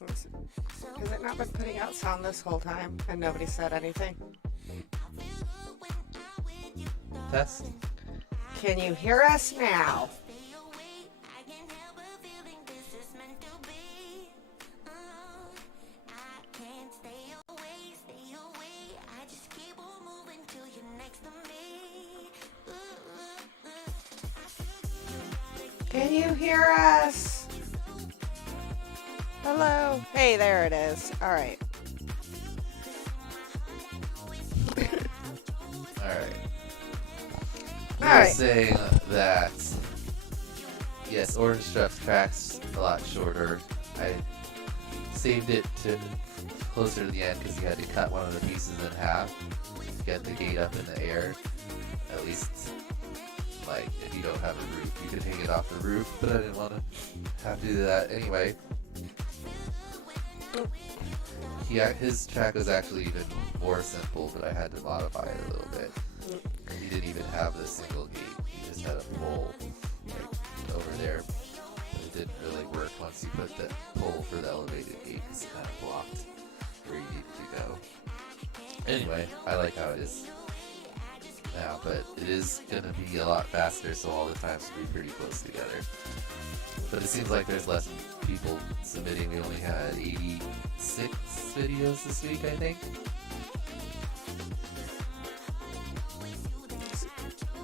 Has it not been putting out sound this whole time and nobody said anything? Test. Can you hear us now? Can you hear us? Hello? Hey, there it is. All right. All right. We All were right. saying that yes, Orange Strip's track's a lot shorter. I saved it to closer to the end because you had to cut one of the pieces in half to get the gate up in the air. At least, like, if you don't have a roof, you could hang it off the roof, but I didn't want to have to do that anyway. His track was actually even more simple, but I had to modify it a little bit. He didn't even have the single gate. He just had a pole like over there. But it didn't really work once you put the pole for the elevated gate because it kind of blocked where you needed to go. Anyway, I like how it is now, but it is going to be a lot faster, so all the times will be pretty close together. But it seems like there's less people submitting. We only had 86 videos this week, I think.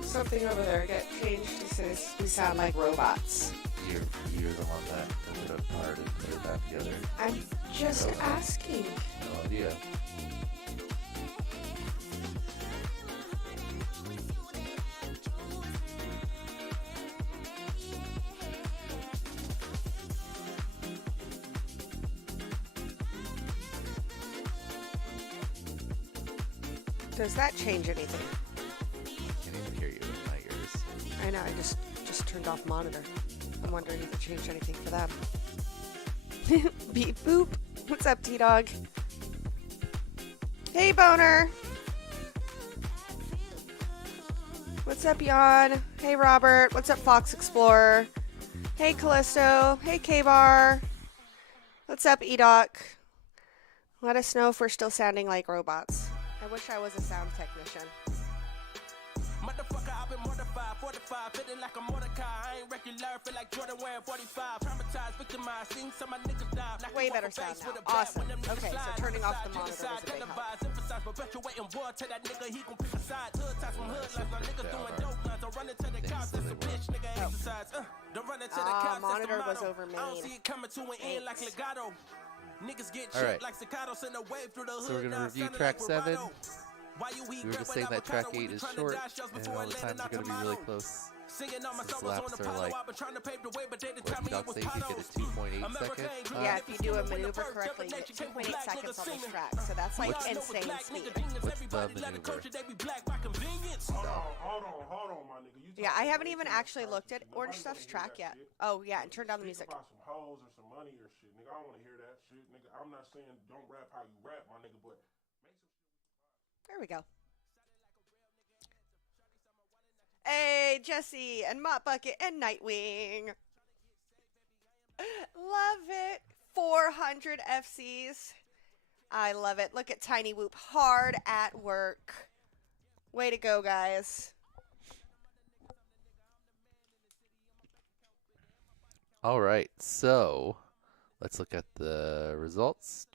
Something over there got changed. It says we sound like robots. You're the one that ended up hard and put it back together. I'm just asking. No idea. Does that change anything? Can't even hear you with my ears. I know, I just turned off monitor. I'm wondering if it changed anything for them. Beep boop. What's up, T-Dog? Hey, Boner. What's up, Yawn? Hey, Robert. What's up, Fox Explorer? Hey, Callisto. Hey, K-Bar. What's up, E-Doc? Let us know if we're still sounding like robots. I wish I was a sound technician. Motherfucker, I've been mortified, fortified, feeling like a Mordecai. I ain't regular, feel like Jordan wearing 45. Traumatized, victimized, seen some of my niggas die. Way better sound now. Awesome. Okay, so turning off the monitor was a big help. Perpetuating war to that nigga, he gon' pick a side. Hood ties from hood like my niggas doing dope lines. Don't run into the cops, that's a bitch, nigga exercise. Don't run into the cops, monitor was that's the over motto. I don't main. see it coming to an end like legato. Niggas get All right. chipped like staccato, send a wave through the hood. So we're gonna review track 7. We were just saying that track 8 is short, and all the times are going to be really close. Since laps are like, what T-Dog say, you get a 2.8 second. Yeah, if you do a maneuver correctly, you get 2.8 seconds on this track. So that's like insane speed. What's the maneuver? Hold on, my nigga. Yeah, I haven't even actually looked at Orange Stuff's track yet. Oh, yeah, and turn down the music. About some hoes or some money or shit, nigga. I don't want to hear that shit, nigga. I'm not saying don't rap how you rap, my nigga, but There we go. Hey, Jesse and Mop Bucket and Nightwing. Love it. 400 FCs. I love it. Look at Tiny Whoop hard at work. Way to go, guys. All right, so let's look at the results.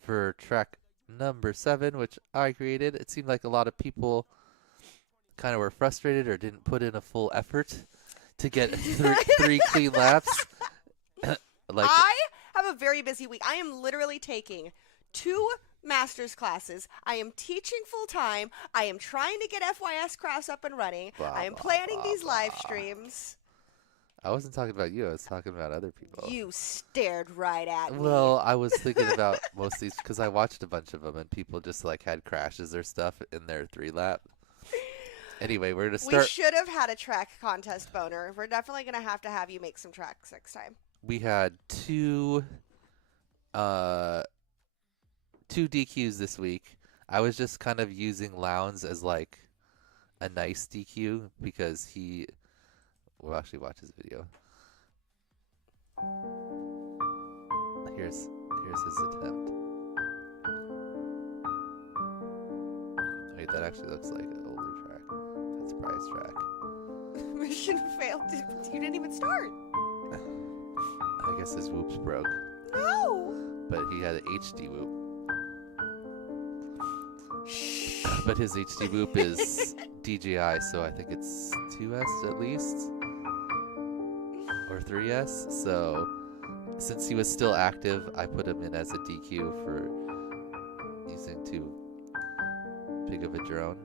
For track number 7, which I created, it seemed like a lot of people kind of were frustrated or didn't put in a full effort to get three clean laps. I have a very busy week. I am literally taking 2 master's classes. I am teaching full time. I am trying to get FYS Crafts up and running. I am planning these live streams. I wasn't talking about you. I was talking about other people. You stared right at me. Well, I was thinking about most of these because I watched a bunch of them and people just like had crashes or stuff in their 3-lap. Anyway, we're going to start. We should have had a track contest, Boner. We're definitely going to have you make some tracks next time. We had two DQs this week. I was just kind of using Lowndes as like a nice DQ because we'll actually watch his video. Here's his attempt. Wait, that actually looks like an older track. That's Prize track. Mission failed. You didn't even start. I guess his whoops broke, No. but he had an HD whoop. But his HD whoop is DJI, so I think it's 2S at least, or 3S. So since he was still active, I put him in as a DQ for using too big of a drone,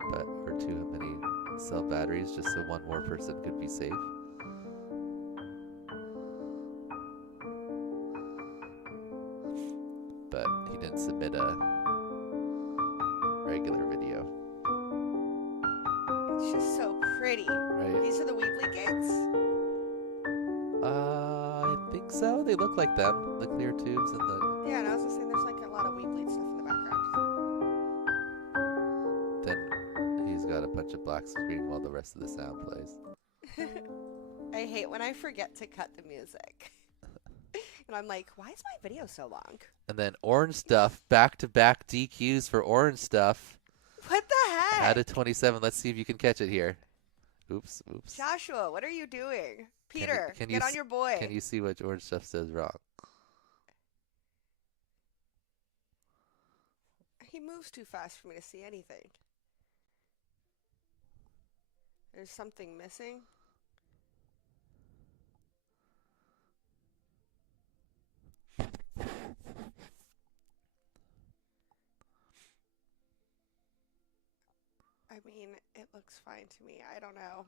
or too many cell batteries, just so one more person could be safe. But he didn't submit a regular video. It's just so pretty. Right? These are the Weebly gates. I think so. They look like them. The clear tubes and the. Yeah, and I was just saying there's like a lot of Weebly stuff in the background. Then he's got a bunch of black screen while the rest of the sound plays. I hate when I forget to cut the music. And I'm like, why is my video so long? And then Orange Stuff, back-to-back DQs for Orange Stuff. What the heck? Out of 27. Let's see if you can catch it here. Oops. Joshua, what are you doing? Peter, can get on your boy. Can you see what Orange Stuff says wrong? He moves too fast for me to see anything. There's something missing. I mean, it looks fine to me. I don't know.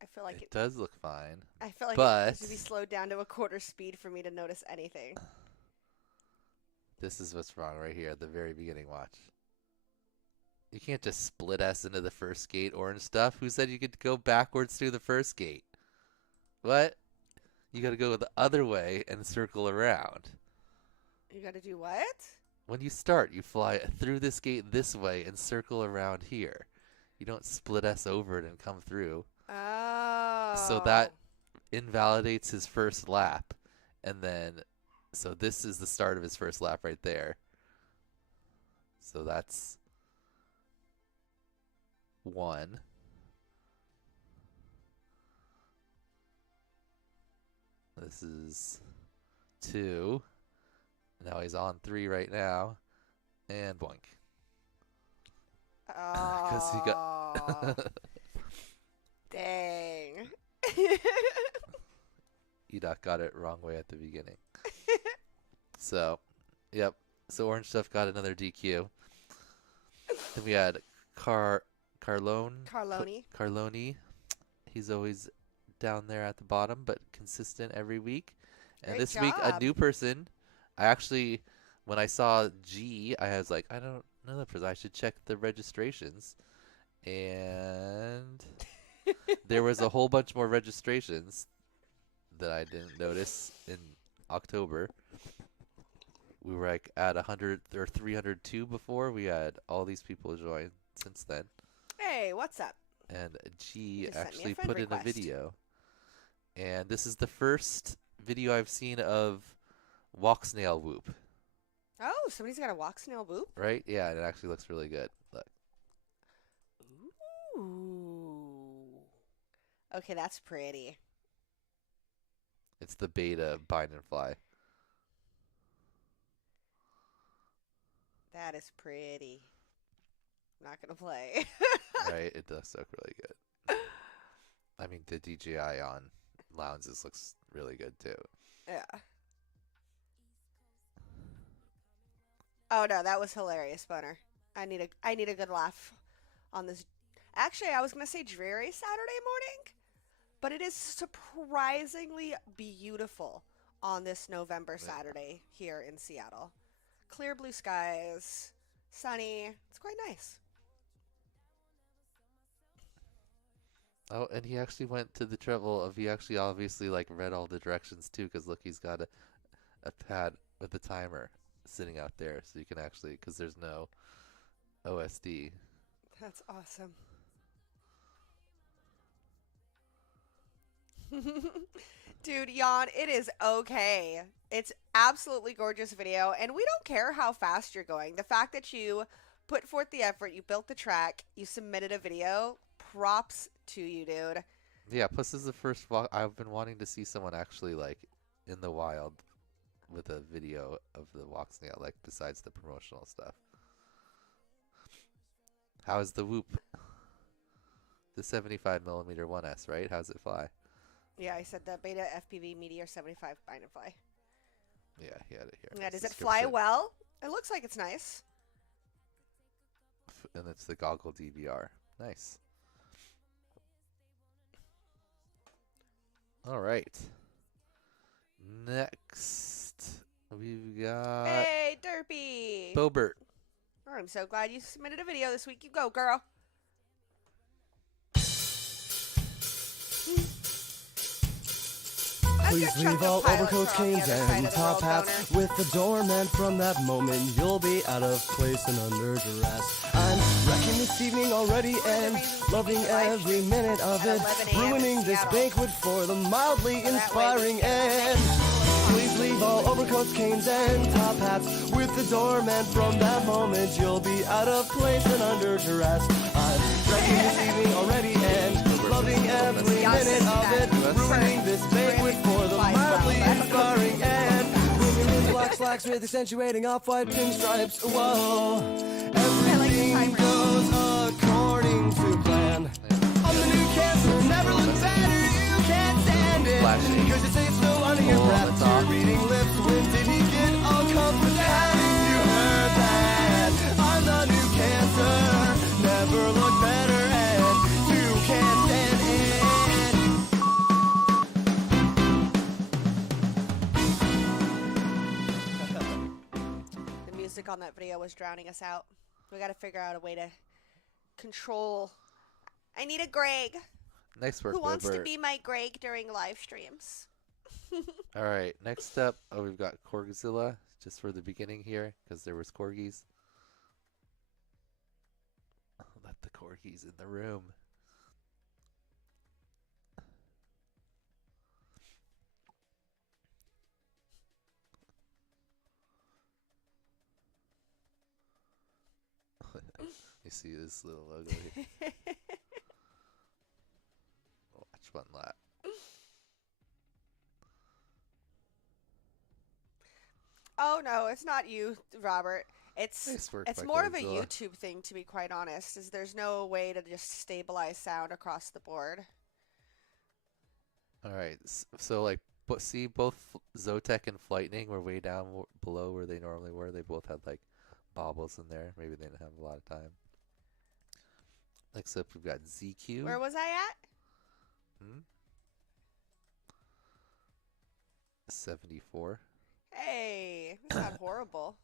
I feel like It does look fine. I feel like but it needs to be slowed down to a quarter speed for me to notice anything. This is what's wrong right here at the very beginning. Watch. You can't just split us into the first gate, Orange Stuff. Who said you could go backwards through the first gate? What? You gotta go the other way and circle around. You gotta do what? When you start, you fly through this gate this way and circle around here. You don't split us over it and come through. Oh. So that invalidates his first lap. And then, so this is the start of his first lap right there. So that's 1. This is 2. Now he's on 3 right now. And boink. Because he got... Dang. Edoc got it wrong way at the beginning. So, yep. So Orange Stuff got another DQ. Then we had Carloni. He's always down there at the bottom, but consistent every week. And Great this week, a job. new person. I actually, when I saw G, I was like, I don't know that person. I should check the registrations. And there was a whole bunch more registrations that I didn't notice in October. We were like at 100 or 302 before. We had all these people join since then. Hey, what's up? And G Just sent me a actually friend put in a request. video. And this is the first video I've seen of walk snail whoop. Oh, somebody's got a walk snail boop? Right? Yeah, and it actually looks really good. Look. Ooh. Okay, that's pretty. It's the beta bind and fly. That is pretty. I'm not gonna play. Right? It does look really good. I mean, the DJI on Lounges looks really good too. Yeah. Oh no, that was hilarious, Boner. I need a good laugh on this. Actually, I was gonna say dreary Saturday morning, but it is surprisingly beautiful on this November Saturday here in Seattle. Clear blue skies, sunny. It's quite nice. Oh, and he actually went to the trouble of, he actually obviously like read all the directions too, because look, he's got a pad with a timer sitting out there, so you can actually, because there's no OSD. That's awesome. Dude, Jan, it is okay. It's absolutely gorgeous video, and we don't care how fast you're going. The fact that you put forth the effort, you built the track, you submitted a video, props to you, dude. Yeah, plus this is the first walk. I've been wanting to see someone actually like in the wild with a video of the walk snail, like besides the promotional stuff. How is the whoop? The 75mm 1S, right? How's it fly? Yeah, I said the Beta FPV Meteor 75 bind and fly. Yeah, he had it here. Yeah, does it fly well? It looks like it's nice. And it's the goggle DVR. Nice. All right. Next, we've got Hey, Derpy! Bobert. Oh, I'm so glad you submitted a video this week. You go, girl. Please leave all overcoats, canes, and top hats. With the doorman from that moment, you'll be out of place and under duress. I'm wrecking this evening already and loving every minute of it. Ruining this banquet for the mildly inspiring end. Please leave all overcoats, canes, and top hats. With the doorman from that moment, you'll be out of place and under duress. I'm wrecking this evening already and loving every minute of it. Ruining this banquet for the mildly inspiring end. Women in black slacks with accentuating off-white pinstripes. Whoa, everything goes according to plan. I'm the new cancer, never look better. You can't stand it. Cause you say slow under your breath. You're reading lips. When did he get all comfortable? Haven't you heard that? I'm the new cancer, never look better, and you can't stand The music on that video was drowning us out. We gotta figure out a way to control. I need a Greg. Nice work, Who wants to Bobert. be my Greg during live streams? All right, next up, we've got Corgzilla, just for the beginning here, because there was corgis. Let the corgis in the room. You see this little logo here? Watch one lap. Oh no, it's not you, Robert. Nice work It's by more of a Godzilla. YouTube thing, to be quite honest. Is there's no way to just stabilize sound across the board. All right, so like, but see, both Zotac and Flightning were way down below where they normally were. They both had like bobbles in there. Maybe they didn't have a lot of time. Next up, we've got ZQ. Where was I at? 74. Hey, it's not horrible.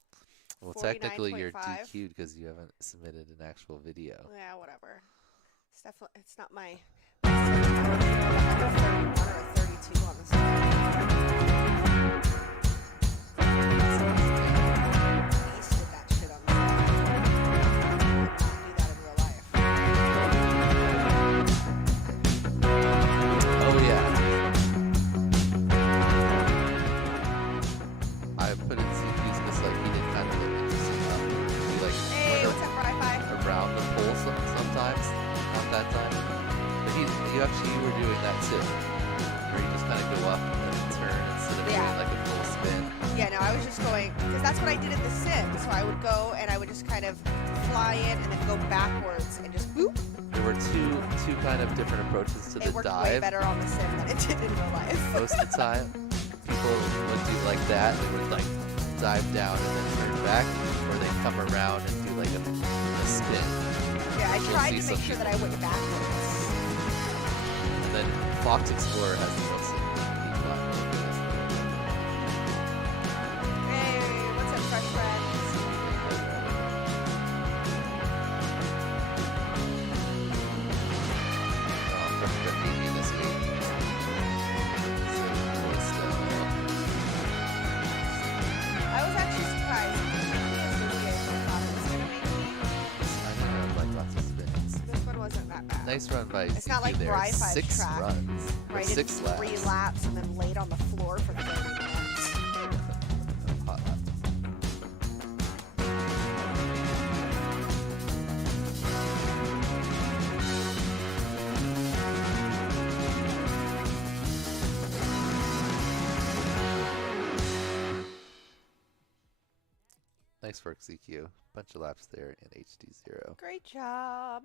Well, technically you're 49.5. DQ'd because you haven't submitted an actual video. Yeah, whatever. It's definitely it's not my. 31 or 32 on the Beast did that shit on the do that in real life. Oh yeah. I put in CQs because like he did kind of look interesting. He like Hey, went what's up, Wi-Fi? around the pole sometimes. Not that time. But you actually were doing that too. Where you just kind of go up and then turn instead of doing like a full spin. Yeah, no, I was just going because that's what I did in the sim. So I would go and I would just kind of fly in and then go backwards and just boop. There were two kind of different approaches to It the worked dive. way better on the sim than it did in real life. Most of the time, people would do like that. They would like dive down and then turn back, or they come around and do like a spin. Yeah, I You'll tried see to some make sure that I people. went backwards. And then Fox Explorer has the most deep dive. Hey, what's up, fresh friends? This week. So was, I was actually surprised. I thought it was gonna make me. I don't know, like lots of spins. This one wasn't that bad. Nice run by It's not CQ like there. Bri 5's 6 track. runs. Or Right, 6 laps. 3 laps and then laid on the floor for 30 minutes. Hot lap. Nice work, CQ. Bunch of laps there in HD0. Great job.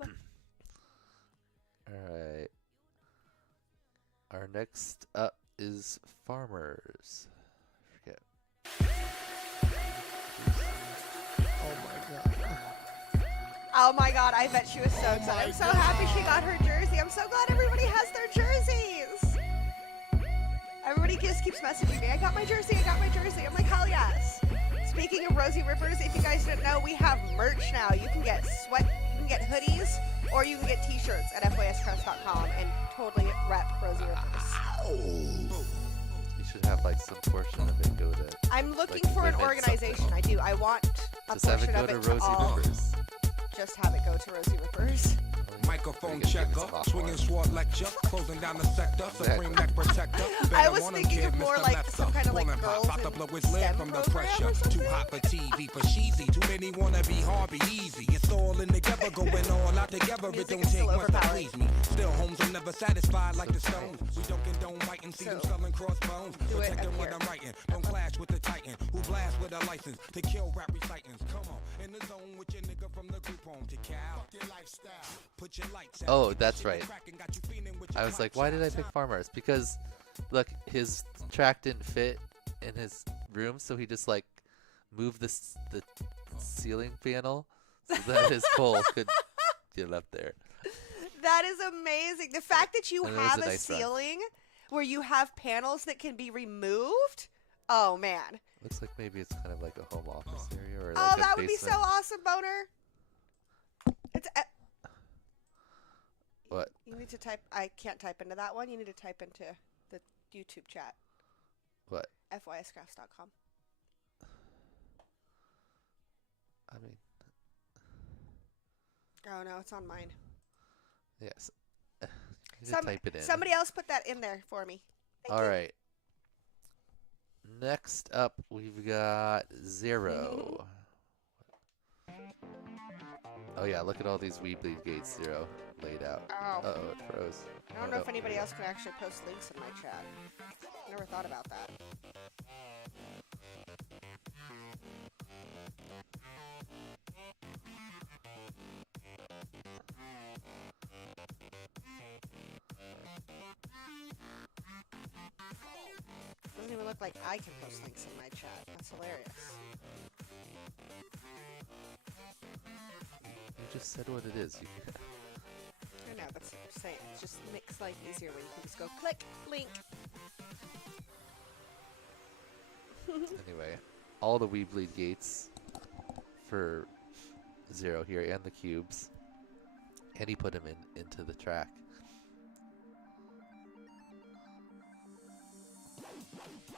Alright. Our next up is Farmers. I forget. Oh my god, I bet she was so excited. I'm so happy she got her jersey. I'm so glad everybody has their jerseys. Everybody just keeps messaging me. I got my jersey. I got my jersey. I'm like, hell yes. Speaking of Rosie Rippers, if you guys didn't know, we have merch now. You can get you can get hoodies, or you can get t-shirts at fyscrest.com and totally rep Rosie Rippers. You should have like some portion of it go to. I'm looking like, for an women's organization. something. I do. I want a Just have portion it go of to it to Rosie all. Rippers. Just have it go to Rosie Rippers. Microphone checker, swinging sword lecture, closing down the sector, supreme neck protector. I was thinking of more like some kind of like girls about to blow his in lid STEM from the program pressure. or something. Too hot for TV, for cheesy. Too many wanna be hard, be easy. It's all in together, going all out together. It Music don't is take still much to overpowered. please me. Still, homes are never satisfied like the Stones. We don't condone biting, see them So, selling crossbones. do it Protecting up what here. I'm writing. Don't clash with the titan who blast with a license to kill rap recitants. Come on, in the zone with your nigga from the group home to Cal. Put your lights out. Oh, that's right. I was like, why did I pick Farmers? Because, look, his track didn't fit in his room, so he just like moved the ceiling panel so that his pole could get up there. That is amazing. The fact that you And it was have a a nice run. ceiling where you have panels that can be removed. Oh man. Looks like maybe it's kind of like a home office area or like Oh, a that would be so basement. awesome, Boner. It's What? you need to type. I can't type into that one. You need to type into the YouTube chat. What? fyscrafts.com. I mean, Oh no, it's on mine. yes. You need to type it in. Somebody else put that in there for me. Thank All you. right. Next up, we've got Zero. Oh yeah, look at all these Weebly gates Zero laid out. Oh. Uh-oh, it froze. I don't know if anybody else can actually post links in my chat. Never thought about that. Doesn't even look like I can post links in my chat. That's hilarious. You just said what it is. I know, that's what I'm saying. It just makes life easier when you can just go click, link. Anyway, all the Weebly gates for Zero here and the cubes. And he put him into the track.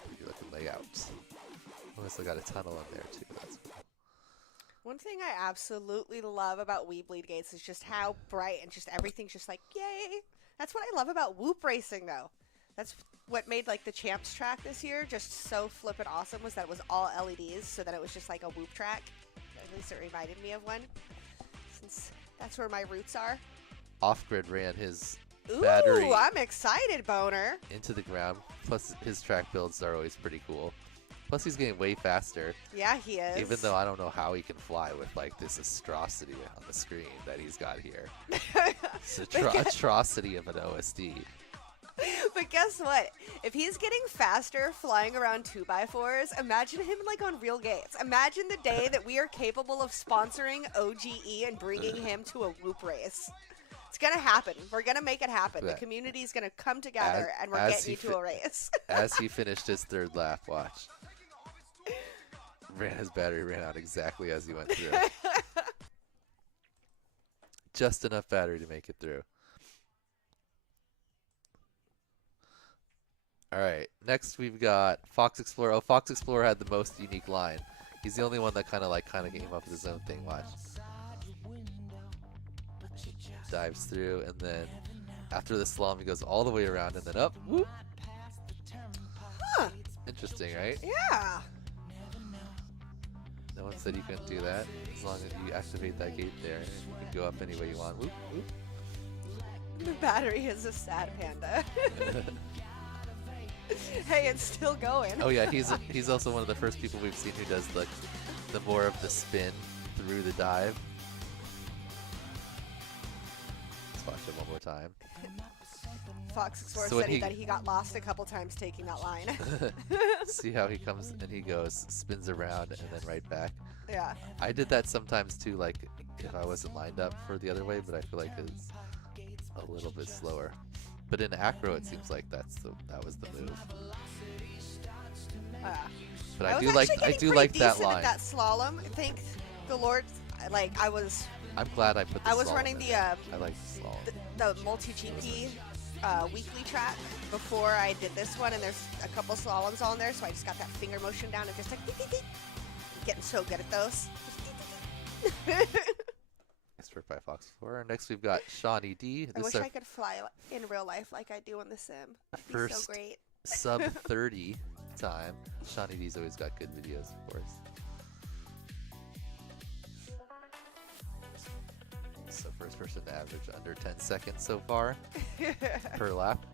Pretty looking layouts. Oh, also got a tunnel in there too. That's cool. One thing I absolutely love about Weebly Gates is just how bright and just everything's just like, yay. That's what I love about Whoop Racing, though. That's what made, like, the Champs track this year just so flippin' awesome, was that it was all LEDs, so that it was just like a Whoop track. At least it reminded me of one, since that's where my roots are. Off-Grid ran his Ooh, battery I'm excited, Boner. into the ground. Plus, his track builds are always pretty cool. Plus, he's getting way faster. Yeah, he is. Even though I don't know how he can fly with like this atrocity on the screen that he's got here. It's atrocity of an OSD. But guess what? If he's getting faster flying around 2x4s, imagine him like on real gates. Imagine the day that we are capable of sponsoring OGE and bringing him to a Whoop race. It's gonna happen. We're gonna make it happen. The Yeah. community's gonna come together, and we're as getting you he to a race. As he finished his third lap, watch. His battery ran out exactly as he went through. Just enough battery to make it through. Alright, next we've got Fox Explorer. Oh, Fox Explorer had the most unique line. He's the only one that kind of came up with his own thing. Watch. dives through, and then after the slalom, he goes all the way around and then up. Whoop. Huh. Interesting, right? Yeah. No one said you couldn't do that. As long as you activate that gate there, you can go up any way you want. Whoop, whoop. The battery is a sad panda. Hey, it's still going. Oh yeah, he's also one of the first people we've seen who does the more of the spin through the dive. Let's watch it one more time. Fox Explorer So when said that he got lost a couple times taking that line. See how he comes and he goes, spins around, and then right back. Yeah. I did that sometimes too, like if I wasn't lined up for the other way, but I feel like it's a little bit slower. But in acro, it seems like that was the move. But I do like that line. At that slalom. Thank the Lord. Like I'm glad I put. I was running the I like the slalom. the multi-chinky weekly track before I did this one, and there's a couple slaloms on there, so I just got that finger motion down and just like dee, dee, dee. I'm getting so good at those. Nice work by Fox 4. Next we've got Shawnee D. I This wish is I could fly in real life like I do in the sim. It'd be first so great. sub 30 time. Shawnee D's always got good videos, of course. So first person to average under 10 seconds so far per lap.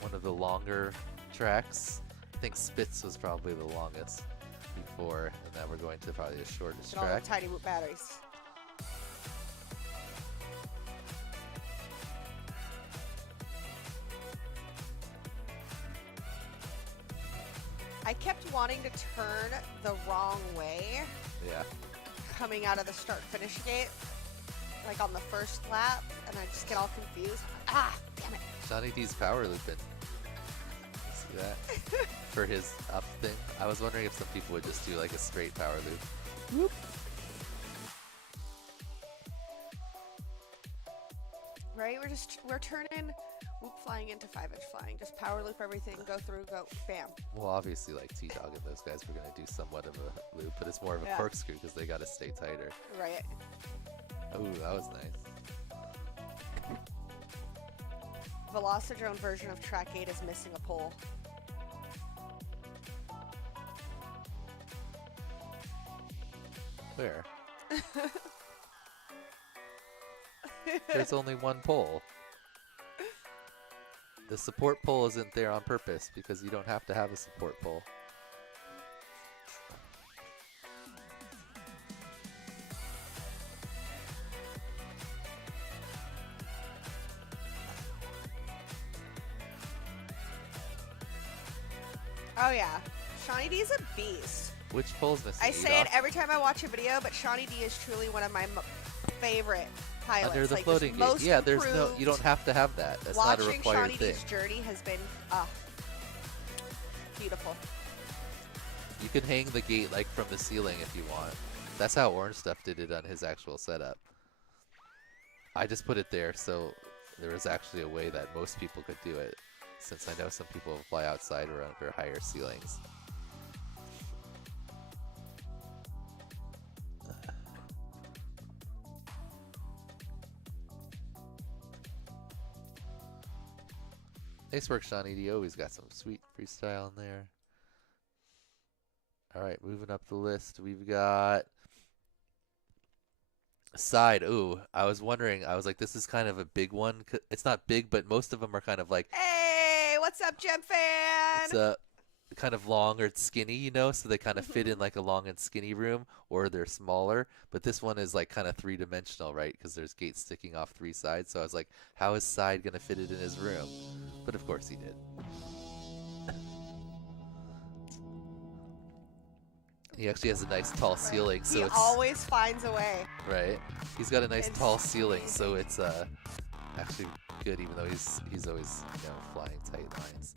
One of the longer tracks. I think Spitz was probably the longest before, and now we're going to probably the shortest And all track. the tiny root batteries. I kept wanting to turn the wrong way Yeah. coming out of the start-finish gate, like on the first lap, and I just get all confused. Ah, damn it. Shawnee D's power looping. See that? For his up thing. I was wondering if some people would just do like a straight power loop. Whoop. Right? We're turning, whoop, flying into 5-inch flying. Just power loop everything, go through, go, bam. Well, obviously, like T-Dog and those guys were going to do somewhat of a loop, but it's more of a Yeah. corkscrew because they got to stay tighter. Right. Ooh, that was nice. Velocidrone version of Track 8 is missing a pole. Where? There's only one pole. The support pole isn't there on purpose because you don't have to have a support pole. Oh yeah, Shawnee D is a beast. Which pole's missing? I say it Edok? every time I watch a video, but Shawnee D is truly one of my favorite pilots. Under the like, floating just gate. most Yeah, there's no. improved. You don't have to have that. That's not a Watching required Shawnee thing. D's journey has been beautiful. You can hang the gate like from the ceiling if you want. That's how Orange Stuff did it on his actual setup. I just put it there so there was actually a way that most people could do it, since I know some people fly outside or under higher ceilings. Nice work, Shawnee D. Always got some sweet freestyle in there. All right, moving up the list, we've got side. Ooh, I was wondering. I was like, this is kind of a big one. It's not big, but most of them are kind of like Hey, what's up, Gem fan? it's a kind of long or skinny, you know, so they kind of fit in like a long and skinny room, or they're smaller. But this one is like kind of three-dimensional, right? Because there's gates sticking off three sides. So I was like, how is Side gonna fit it in his room? But of course he did. He actually has a nice tall ceiling, so He it's always finds a way. right. He's got a nice It's tall ceiling, amazing. so it's actually good, even though he's always flying tight lines.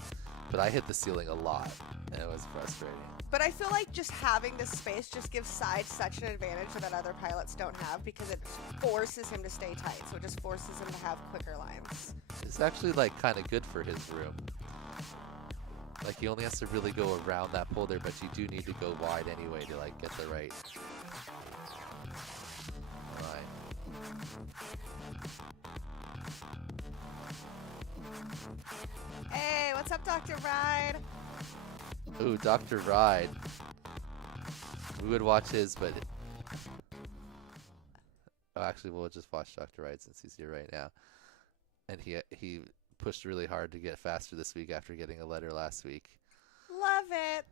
But I hit the ceiling a lot, and it was frustrating. But I feel like just having this space just gives Side such an advantage that other pilots don't have, because it forces him to stay tight. So it just forces him to have quicker lines. It's actually like kind of good for his room. Like he only has to really go around that pole there, but you do need to go wide anyway to like get the right line. Hey, what's up, Dr. Ride? Ooh, Dr. Ride. We would watch his, but oh, actually, we'll just watch Dr. Ride since he's here right now. And he pushed really hard to get faster this week after getting a letter last week. Love it.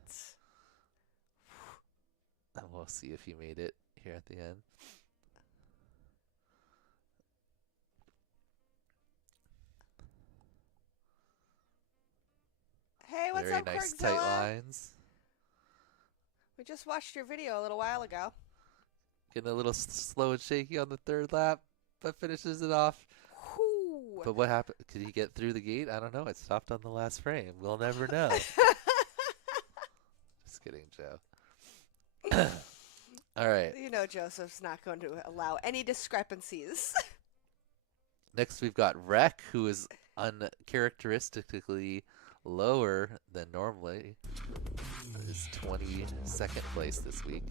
And we'll see if he made it here at the end. Hey, what's Very up, nice Corgzilla? tight lines. We just watched your video a little while ago. Getting a little slow and shaky on the third lap, but finishes it off. Whew. But what happened? Could he get through the gate? I don't know. It stopped on the last frame. We'll never know. Just kidding, Joe. All right. You know Joseph's not going to allow any discrepancies. Next, we've got Rec, who is uncharacteristically lower than normally. Is 22nd place this week.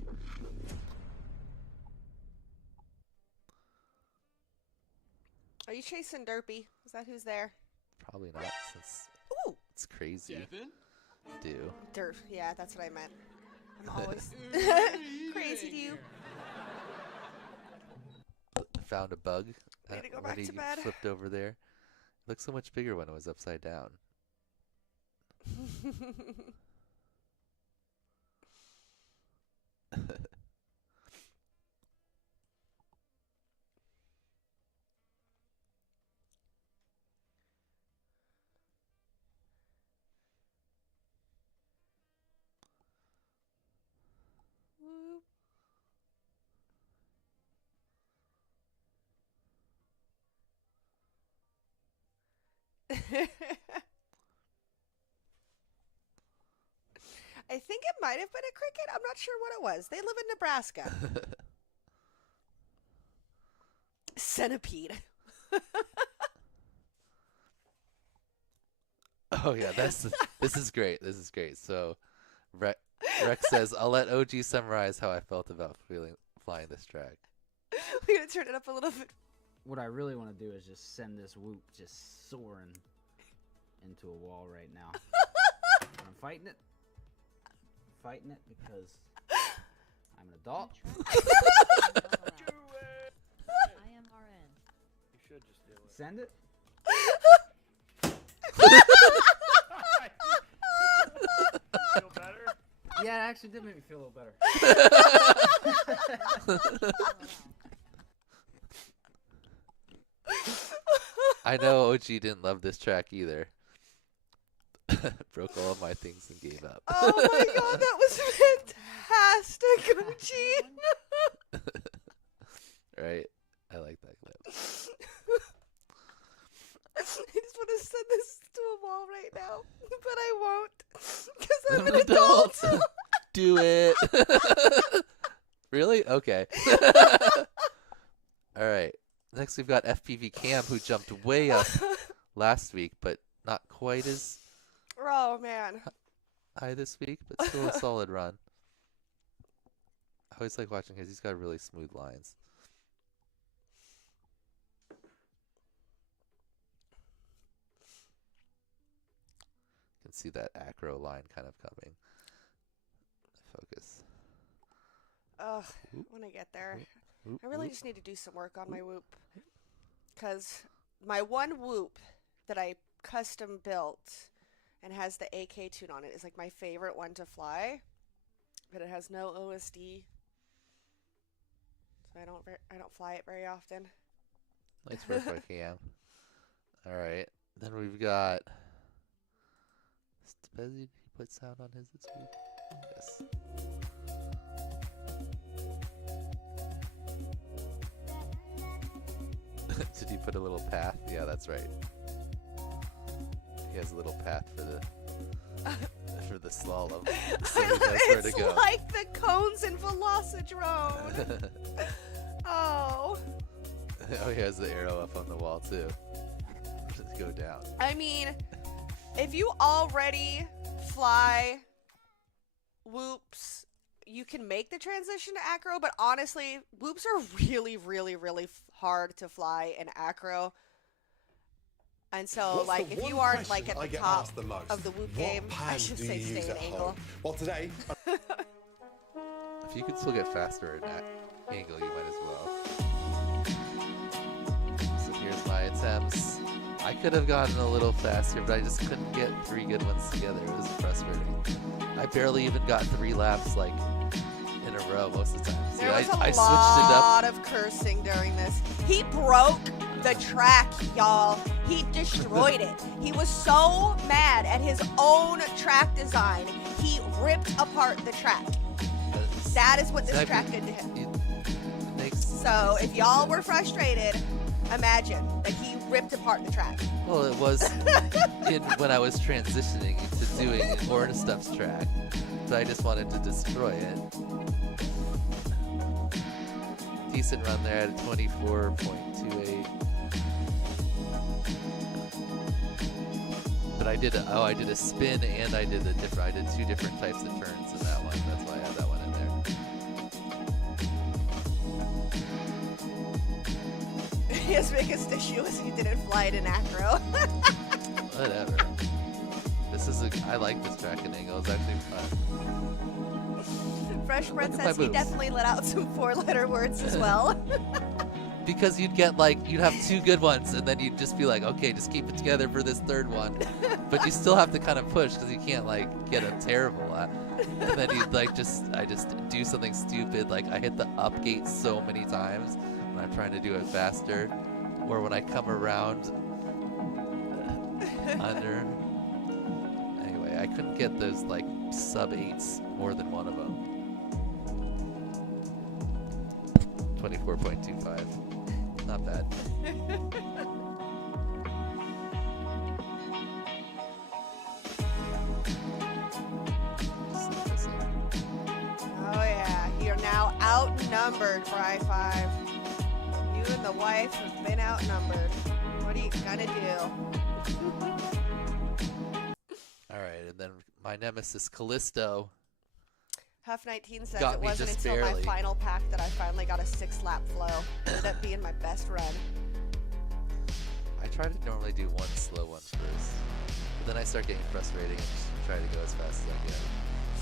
Are you chasing Derpy? Is that who's there? Probably not, since Ooh, it's crazy. Do. Derp. Yeah, that's what I meant. I'm always crazy to you. Found a bug. Way to go when back he to bed. flipped over there. It looked so much bigger when it was upside down. Whoop. I think it might have been a cricket. I'm not sure what it was. They live in Nebraska. Centipede. Oh yeah, this is great. This is great. So, Rex says, "I'll let OG summarize how I felt about flying this track." We're gonna turn it up a little bit. What I really want to do is just send this whoop just soaring into a wall right now. I'm fighting it. Fighting it because I'm an adult. I am RN. You should just do it. Send it. Feel better? Yeah, it actually did make me feel a little better. I know OG didn't love this track either. Broke all of my things and gave up. Oh my god, that was fantastic, OG. Right? I like that clip. I just want to send this to a wall right now, but I won't, because I'm an adult. adult. Do it. Really? Okay. All right. Next, we've got FPV Cam, who jumped way up last week, but not quite as Oh man. high this week, but still a solid run. I always like watching his. He's got really smooth lines. You can see that acro line kind of coming. Focus. Ugh, when I get there. Whoop, I really whoop. just need to do some work on my whoop. Because my one whoop that I custom built and has the AK tune on it is like my favorite one to fly. But it has no OSD. So I don't fly it very often. Nice work by Cam. Alright. Then we've got Stepezi. Did he put sound on his this week? Yes. Did he put a little path? Yeah, that's right. He has a little path for the slalom. So he knows where to It's go. like the cones in Velocidrone. Oh. Oh, he has the arrow up on the wall too. Just go down. I mean, if you already fly whoops, you can make the transition to acro, but honestly, whoops are really, really, really hard to fly in acro. And so, What's like, the if one you aren't like question at I the get top asked the most? of the Whoop What game, I pan should do say you stay use in at angle. home? Well, today If you could still get faster in that angle, you might as well. So here's my attempts. I could have gotten a little faster, but I just couldn't get 3 good ones together. It was frustrating. I barely even got 3 laps like in a row most of the time. See, There was I a switched it up. lot of cursing during this. He broke the track, y'all. He destroyed it. He was so mad at his own track design, he ripped apart the track. That is what this track did to him. So if y'all were frustrated, imagine that he ripped apart the track. Well, it was when I was transitioning into doing Orange Stuff's track, but I just wanted to destroy it. Decent run there at 24.28. But I did a spin and I did 2 different types of turns in that one. That's why I had that one in there. His biggest issue was he didn't fly it in acro. Whatever. I like this track and angle. It's actually fun. Fresh Bread Look at says my he boobs. definitely let out some 4-letter words as well. Because you'd have 2 good ones, and then you'd just be like, okay, just keep it together for this 3rd one. But you still have to kind of push because you can't get a terrible lot. And then you'd I just do something stupid, like I hit the up gate so many times when I'm trying to do it faster, or when I come around under. Anyway, I couldn't get those sub 8s more than one of them. 24.25. Not bad. Oh yeah, you're now outnumbered, Fry5. You and the wife have been outnumbered. What are you gonna do? Alright, and then my nemesis Callisto. Huff19 says Got it me wasn't just until my barely. final pack that I finally got a 6-lap flow. Ended up being my best run. I try to normally do one slow one first, but then I start getting frustrated and just try to go as fast as I can.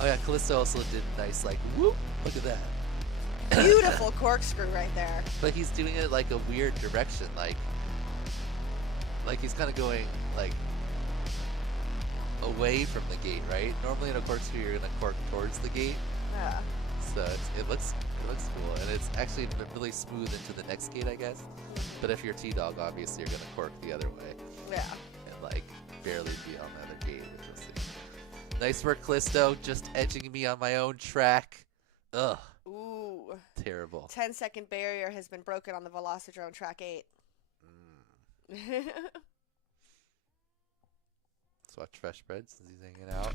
Oh yeah, Callisto also did nice whoop, look at that. Beautiful corkscrew right there. But he's doing it a weird direction, like he's kind of going away from the gate, right? Normally in a corkscrew you're gonna cork towards the gate. Yeah. So it looks cool, and it's actually really smooth into the next gate, I guess. But if you're T-Dog, obviously you're gonna cork the other way. Yeah. And barely be on the other gate, which we'll see. Nice work, Callisto, just edging me on my own track. Ugh. Ooh. Terrible. 10-second barrier has been broken on the Velocidrome track 8. Let's watch Fresh Bread since he's hanging out.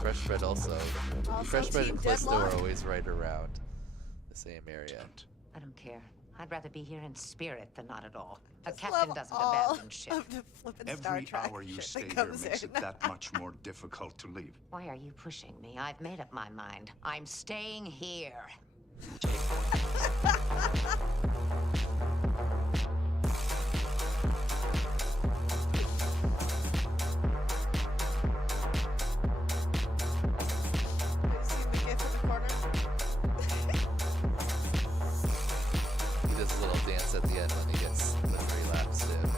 Fresh Bread also. Fresh Bread Team and Callisto are Deadlock. always right around the same area. I don't care. I'd rather be here in spirit than not at all. A Just captain love doesn't all abandon ship. of the flippin' Star Every Trek hour you shit stay that here comes makes in. it that much more difficult to leave. Why are you pushing me? I've made up my mind. I'm staying here. See the gif in the corner? He does a little dance at the end when he gets the 3 laps in.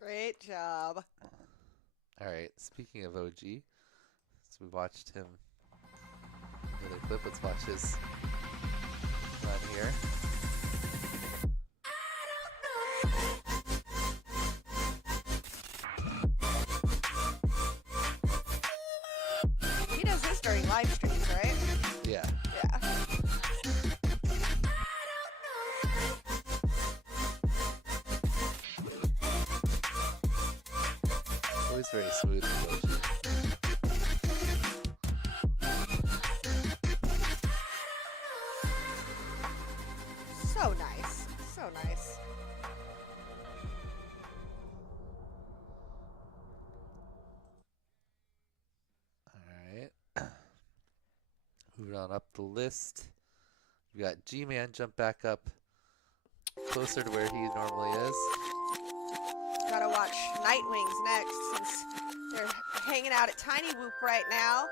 Great job. Alright, speaking of OG, so we watched him. Another clip, let's watch his run here. He does this during live streams, right? Yeah. Yeah. Always very smooth with Oji. So nice. So nice. Alright. Moving on up the list. We got G-Man jump back up closer to where he normally is. Gotta watch Nightwings next since they're hanging out at Tiny Whoop right now.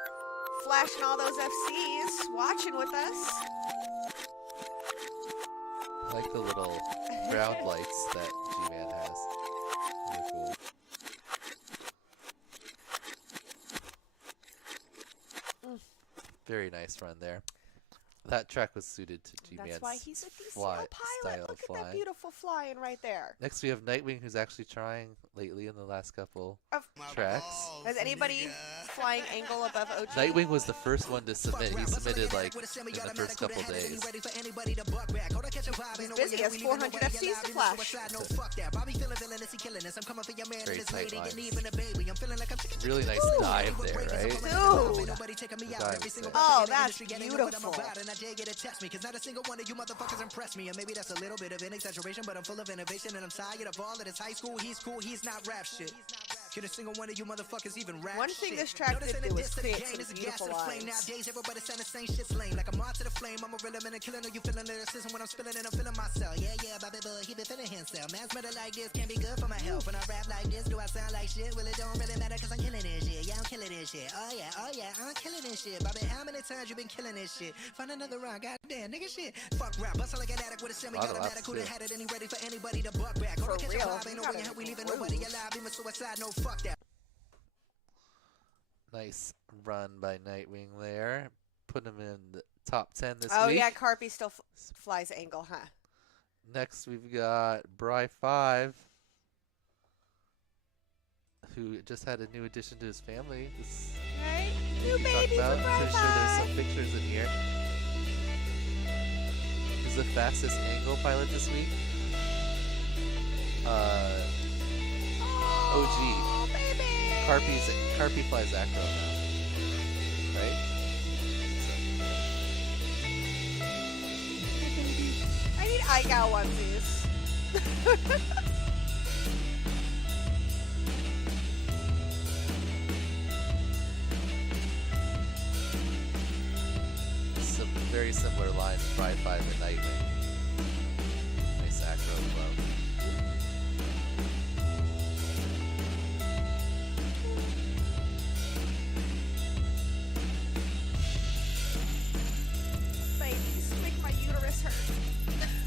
Flashing all those FCs, watching with us. I like the little ground lights that G-Man has. They're cool. Very nice run there. That track was suited to G-Man's That's why he's a DCL style pilot. of Look at flying. that beautiful flying right there. Next we have Nightwing, who's actually trying lately in the last couple Of tracks. Has anybody flying angle above OG? Nightwing was the first one to submit. He submitted like in the first couple days. He's busy. He has 400 FCs to flash. Very tight lines. Really nice dive there, right? Dude. The dive is sick. Oh, that's beautiful. Cause not a single one of you motherfuckers impress me. And maybe that's a little bit of an exaggeration, but I'm full of innovation and I'm tired of all of this high school. He's cool, he's not rap shit. Can a single one of you motherfuckers even rap? One thing this track did do was create some beautiful lines. Nowadays, everybody saying the same shit's lame. Like I'm on to the flame, I'm a real man and killing. Are you feeling lyricism when I'm spilling and I'm feeling myself? Yeah, Bobby Bud, he been feeling himself. Man's better like this, can't be good for my health. When I rap like this, do I sound like shit? Well, it don't really matter cause I'm killing this shit. Yeah, I'm killing this shit. Oh yeah, I'm killing this shit. Bobby, how many times you been killing this shit? Find another round, goddamn, nigga shit. Fuck rap, bustle like an addict with a semi-automatic. Who'da had it and he ready for anybody to buck back. For real. Ain't no way how we leaving nobody alive. Even suicide, no fuck that. Nice run by Nightwing there. Put him in the top 10 this week. Oh yeah, Carpy still flies angle, huh? Next we've got Bry5, who just had a new addition to his family. This Right? New we talked baby about. for Pretty sure there's some Bri-Fi. pictures in here. Who's the fastest angle pilot this week? OG. Oh, baby. Carpy flies acro now, right? I need iGal onesies. Some very similar lines, Bri-5 and Nightwing. Nice acro flow. Babies make my uterus hurt.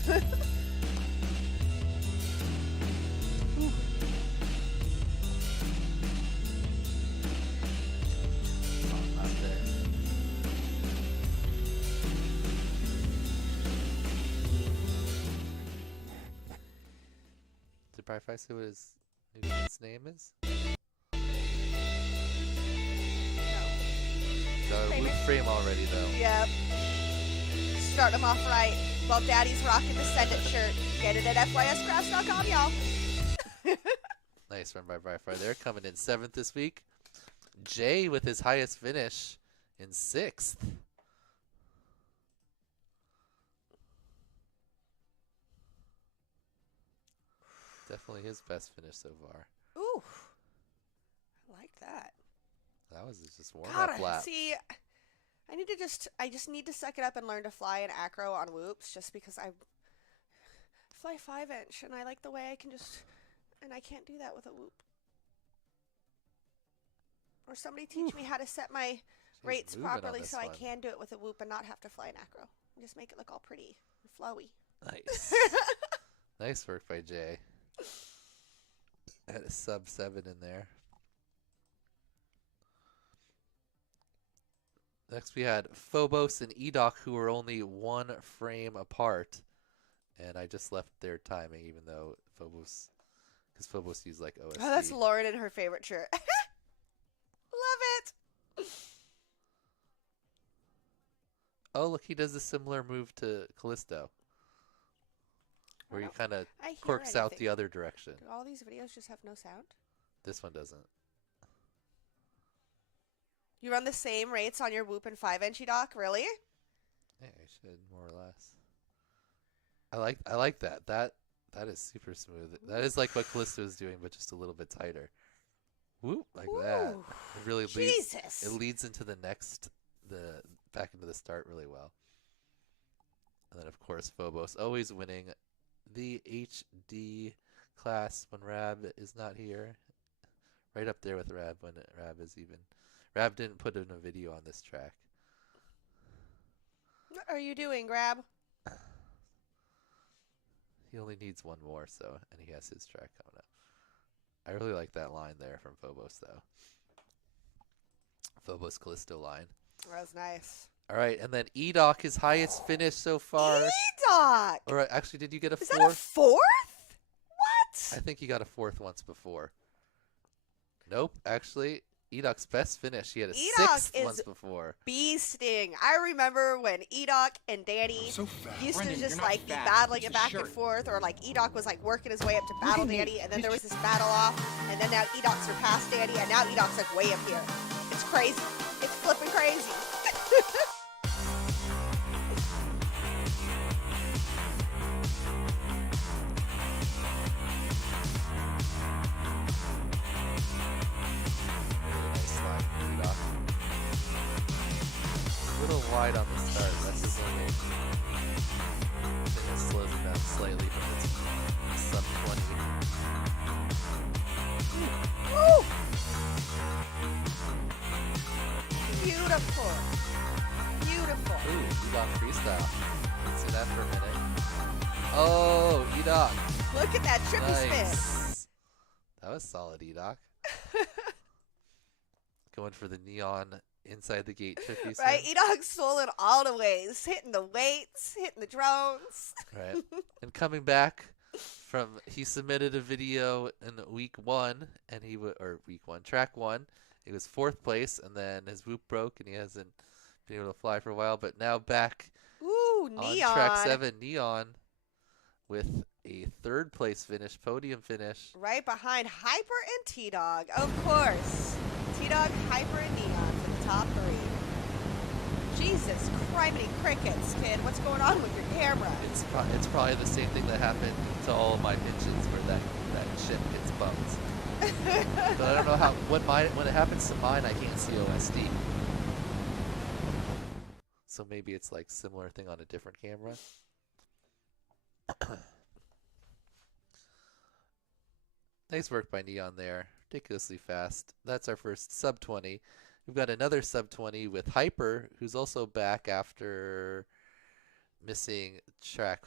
Oh, not there. Did Bri-5 say what his name is? Got a loop frame already though. Yep. Start them off right. While Daddy's rocking the Send It shirt. Get it at FYScraps.com, y'all. Nice run by Bri-5 there. Coming in 7th this week. Jay with his highest finish in 6th. Definitely his best finish so far. Ooh. I like that. That was just warm God, up lap. see, I just need to suck it up and learn to fly an acro on whoops just because I fly 5-inch and I like the way I can just, and I can't do that with a whoop. Or somebody teach me how to set my rates moving on properly this so I one. can do it with a whoop and not have to fly an acro. And just make it look all pretty and flowy. Nice. Nice work by Jay. Had a sub 7 in there. Next we had Phobos and Edoc, who were only 1 frame apart. And I just left their timing, even though Phobos used like OSD. Oh, that's Lauren in her favorite shirt. Love it. Oh, look, he does a similar move to Callisto. Where he kind of I hear corks out anything. the other direction. Do all these videos just have no sound? This one doesn't. You run the same rates on your Whoop and 5-inch dock, really? Yeah, I should more or less. I like that. That is super smooth. That is like what Callisto is doing, but just a little bit tighter. Whoop, like that. It really leads. It leads into the back into the start really well. And then of course Phobos always winning the HD class when Rab is not here. Right up there with Rab when Rab is even. Rab didn't put in a video on this track. What are you doing, Grab? He only needs one more, and he has his track coming up. I really like that line there from Phobos, though. Phobos Callisto line. That was nice. All right, and then Edoc, his highest finish so far. Edoc! All right, actually, did you get a Is fourth? that a fourth? What? I think he got a fourth once before. Nope, actually, Edoc's best finish. He had a sixth once before. Beasting. I remember when Edoc and Danny used to just like be battling it back and forth, or like Edoc was like working his way up to battle Danny, and then there was this battle off, and then now Edoc surpassed Danny, and now Edoc's like way up here. It's crazy. It's flipping crazy. Little wide on the start. That's his only thing that slows him down slightly from its sub 20. Woo! Beautiful. Beautiful. Ooh, Edoc freestyle. Let's see that for a minute. Oh, Edoc. Look at that trippy spin. That was solid, Edoc. Going for the neon inside the gate trippy spin. Right, Edoc's swollen all the ways, hitting the weights, hitting the drones. Right, and coming back from, he submitted a video in week 1, and track 1. He was 4th place, and then his whoop broke, and he hasn't been able to fly for a while. But now back Neon. on track 7, Neon, with a 3rd place finish, podium finish. Right behind Hyper and T-Dog, of course. T-Dog, Hyper, and Neon for the top 3. Jesus criminy crickets, kid. What's going on with your camera? It's probably the same thing that happened to all of my pitches where that chip gets bumped. But I don't know how, when it happens to mine, I can't see OSD. So maybe it's like similar thing on a different camera. Nice work by Neon there. Ridiculously fast. That's our first sub 20. We've got another sub 20 with Hyper, who's also back after missing track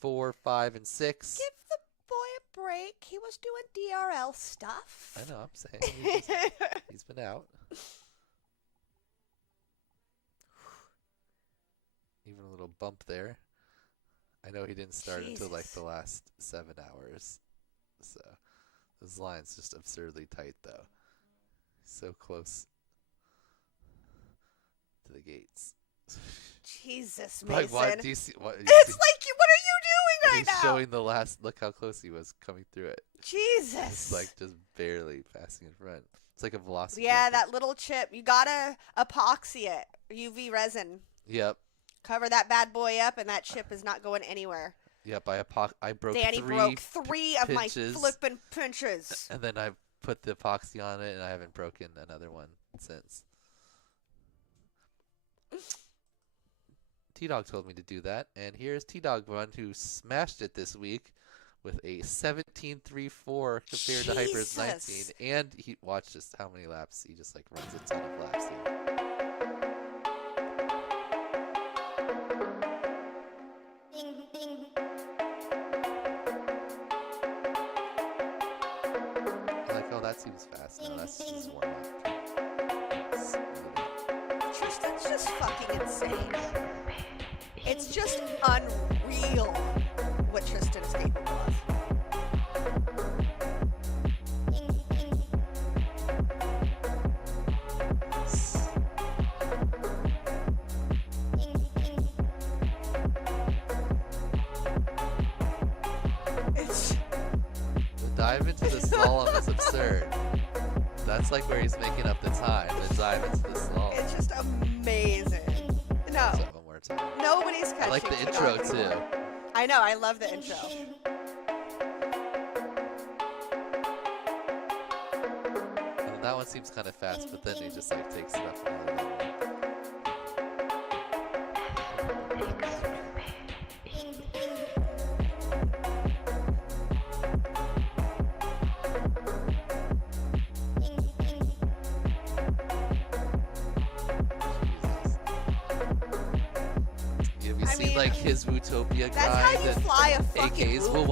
4, 5, and 6. Give the boy a break. He was doing DRL stuff. I know, I'm saying. He's been out. Even a little bump there. I know he didn't start until like the last 7 hours. So this line's just absurdly tight, though. So close to the gates. Jesus, Mason. Like, what do you see? What are you doing right now? He's showing the last. Look how close he was coming through it. Jesus. It's like just barely passing in front. It's like a velocity. Yeah, jumper. that little chip. You gotta epoxy it. UV resin. Yep. Cover that bad boy up, and that chip is not going anywhere. Yep, I broke Danny broke 3 of my flippin' pinches. And then I put the epoxy on it, and I haven't broken another one since. T-Dog told me to do that, and here's T-Dog Run, who smashed it this week with a 17.34 compared to Hyper's 19. And he watched just how many laps. He just like runs a ton of laps here. That seems fast. No, that's just warm up. Tristan's just fucking insane. It's just unreal what Tristan is capable of. The dive into the slalom is absurd. That's like where he's making up the time to dive into the stall. It's just amazing. No, So one more time. nobody's catching I like the T-Dog intro too. anymore. I know, I love the intro. And that one seems kind of fast, but then he just like takes it up another level. Have you seen like his Wootopia That's how grind you and fly a fucking AKs? whoop, We'll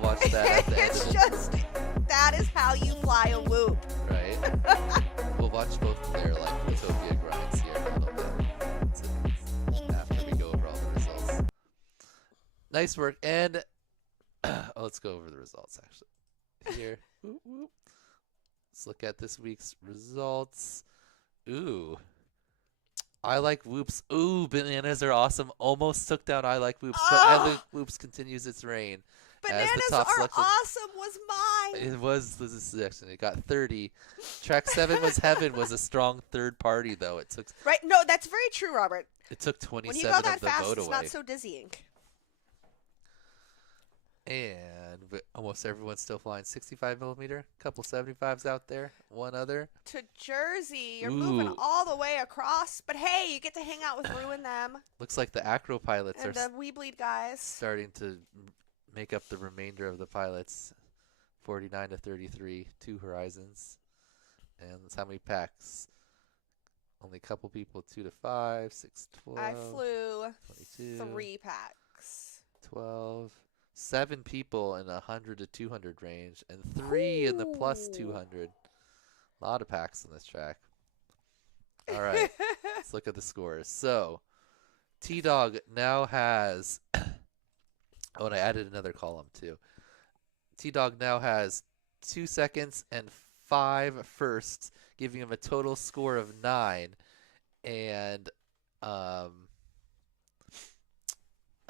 watch that at the end It's of it. just, that is how you fly a whoop. Right? We'll watch both of their like Wootopia grinds here in a little bit after we go over all the results. Nice work, and let's go over the results actually. Here, whoop, whoop. Let's look at this week's results. Ooh, I Like Whoops. Ooh, bananas are awesome. Almost took down I Like Whoops, but I Like Whoops continues its reign. Bananas as the top are selection. awesome was mine. It was the selection. It got 30. Track 7 was Heaven, was a strong third party though. It took Right? No, that's very true, Robert. 27 When you go that of the fast, vote it's away. not so dizzying. And almost everyone's still flying 65 millimeter. Couple 75s out there. One other. To Jersey, you're moving Ooh. all the way across. But hey, you get to hang out with Ruin them Looks like the acro pilots and are the We Bleed guys. starting to make up the remainder of the pilots. 49 to 33, 2 horizons. And that's how many packs? Only a couple people, 2 to 5, 6, 12. I flew 22, 3 packs. 12. 7 people in 100 to 200 range, and 3 in the plus 200. A lot of packs on this track. All right, let's look at the scores. So, T-Dog now has... Oh, and I added another column, too. T-Dog now has 2 seconds and 5 firsts, giving him a total score of 9. And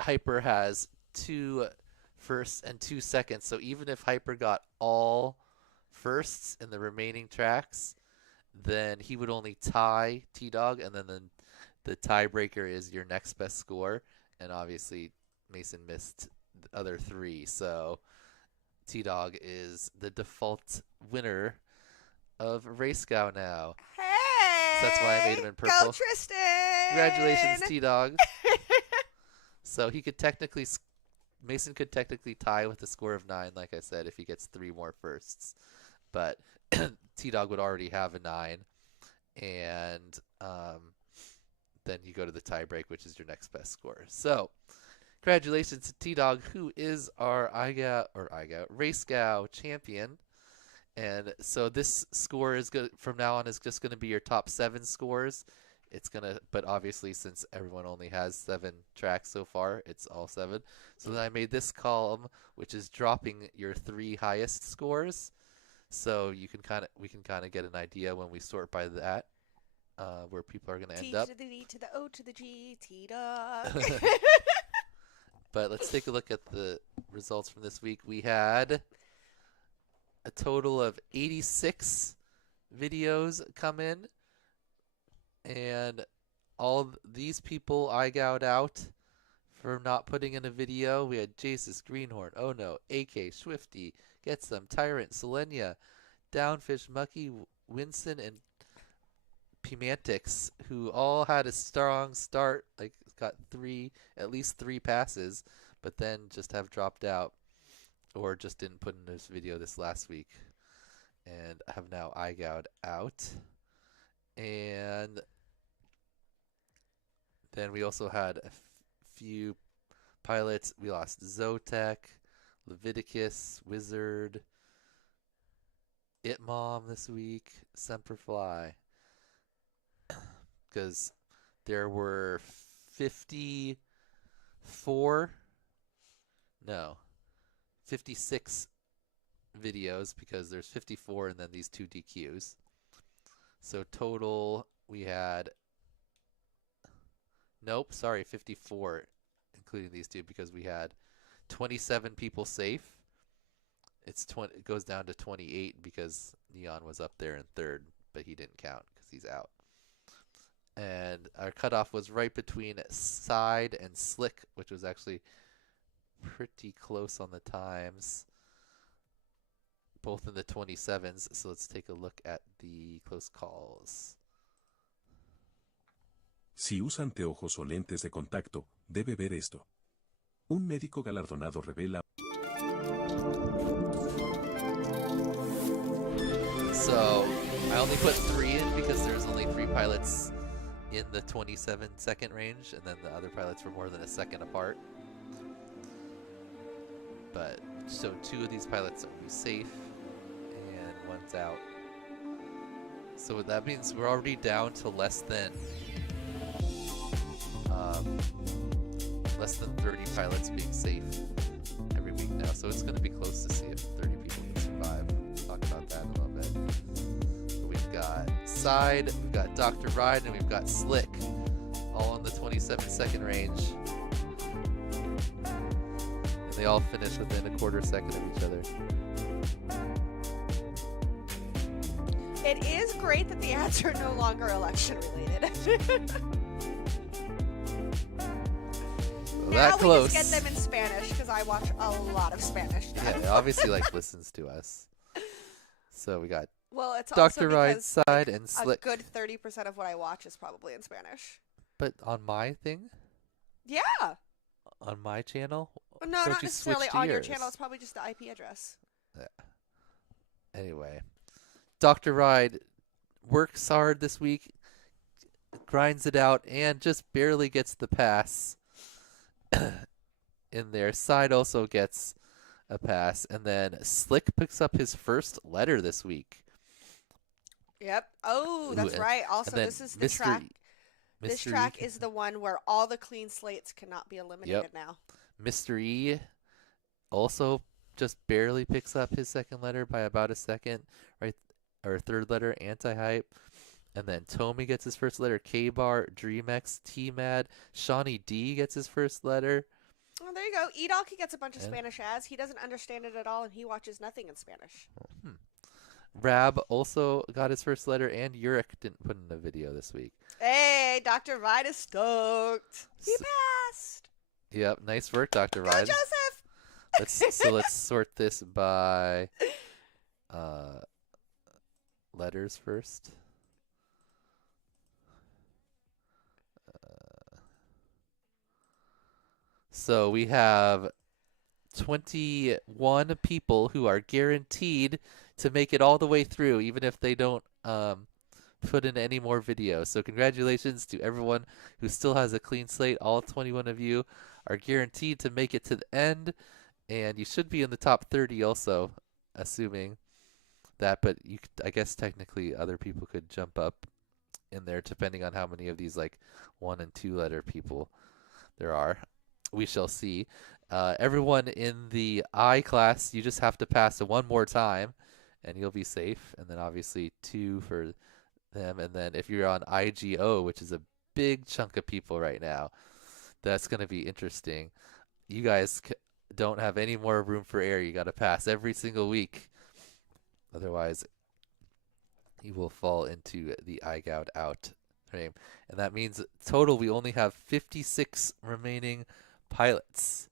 Hyper has 2 firsts and 2 seconds. So even if Hyper got all firsts in the remaining tracks, then he would only tie T-Dog, and then the tiebreaker is your next best score. And obviously, Mason missed the other 3, so T-Dog is the default winner of RaceGOW now. Hey! So that's why I made him in purple. Go Tristan! Congratulations, T-Dog. So he could technically, Mason could technically tie with a score of 9, like I said, if he gets 3 more firsts. But T-Dog would already have a 9, and then you go to the tiebreak, which is your next best score. So, congratulations to T-Dog, who is our RaceGOW champion. And so this score is good from now on is just going to be your top 7 scores. It's gonna, but obviously since everyone only has 7 tracks so far, it's all 7. So then I made this column, which is dropping your 3 highest scores. So we can kind of get an idea when we sort by that. Where people are going to end up. T to the D to the O to the G, T-Dog. But let's take a look at the results from this week. We had a total of 86 videos come in. And all these people I gowed out for not putting in a video. We had Jasus, Greenhorn, Oh No, AK, Swifty, Get Some, Tyrant, Selenia, Downfish, Mucky, Winston, and Pimantix, who all had a strong start, like got at least 3 passes, but then just have dropped out or just didn't put in this video this last week and have now IGOW'd out. And then we also had a few pilots. We lost Zotek, Leviticus, Wizard, Itmom this week, Semperfly. Because there were 56 videos, because there's 54 and then these 2 DQs. So total we had 54, including these 2, because we had 27 people safe it goes down to 28 because Neon was up there in third, but he didn't count because he's out. And our cutoff was right between Side and Slick, which was actually pretty close on the times, both in the 27s. So let's take a look at the close calls. Si usa anteojos o lentes de contacto, debe ver esto. Un médico galardonado revela. So I only put 3 in because there's only 3 pilots in the 27-second range, and then the other pilots were more than a second apart. But so 2 of these pilots will be safe, and 1's out. So that means we're already down to less than 30 pilots being safe every week now. So it's going to be close to see if 30 people can survive. We'll talk about that in a little bit. We've got Side, we've got Dr. Ride, and we've got Slick, all in the 27-second range. And they all finish within a quarter second of each other. It is great that the ads are no longer election related. Now we close. just get them in Spanish because I watch a lot of Spanish stuff. Yeah, it obviously listens to us. So we got it's Dr. also Ride, Side, like, and Slick. A good 30% of what I watch is probably in Spanish. But on my thing? Yeah. On my channel? Well, no, Don't not you necessarily switch to on your yours? channel. It's probably just the IP address. Yeah. Anyway, Dr. Ride works hard this week, grinds it out, and just barely gets the pass in there. Side also gets a pass, and then Slick picks up his first letter this week. Yep. Oh, that's Ooh, right. Also, and then this is the track. This Mr. track E, is the one where all the clean slates cannot be eliminated now. Mr. E also just barely picks up his second letter by about a second, right? Or third letter, anti-hype. And then Tommy gets his first letter, K-Bar, DreamX, T-Mad, Shawnee D gets his first letter. Oh, there you go. Edolk gets a bunch of Spanish ads. He doesn't understand it at all, and he watches nothing in Spanish. Rab also got his first letter, and Urich didn't put in a video this week. Hey, Dr. Ride is stoked. He passed. Yep, nice work, Dr. Go, Ride. Joseph! Let's sort this by letters first. So we have 21 people who are guaranteed to make it all the way through, even if they don't put in any more videos. So congratulations to everyone who still has a clean slate. All 21 of you are guaranteed to make it to the end, and you should be in the top 30 also, assuming that. But I guess technically other people could jump up in there depending on how many of these like 1 and 2 letter people there are. We shall see. Everyone in the I class, you just have to pass it one more time, and you'll be safe. And then obviously 2 for them. And then if you're on IGO, which is a big chunk of people right now, that's going to be interesting. You guys don't have any more room for error. You got to pass every single week. Otherwise, you will fall into the IGOW out frame. And that means total we only have 56 remaining pilots.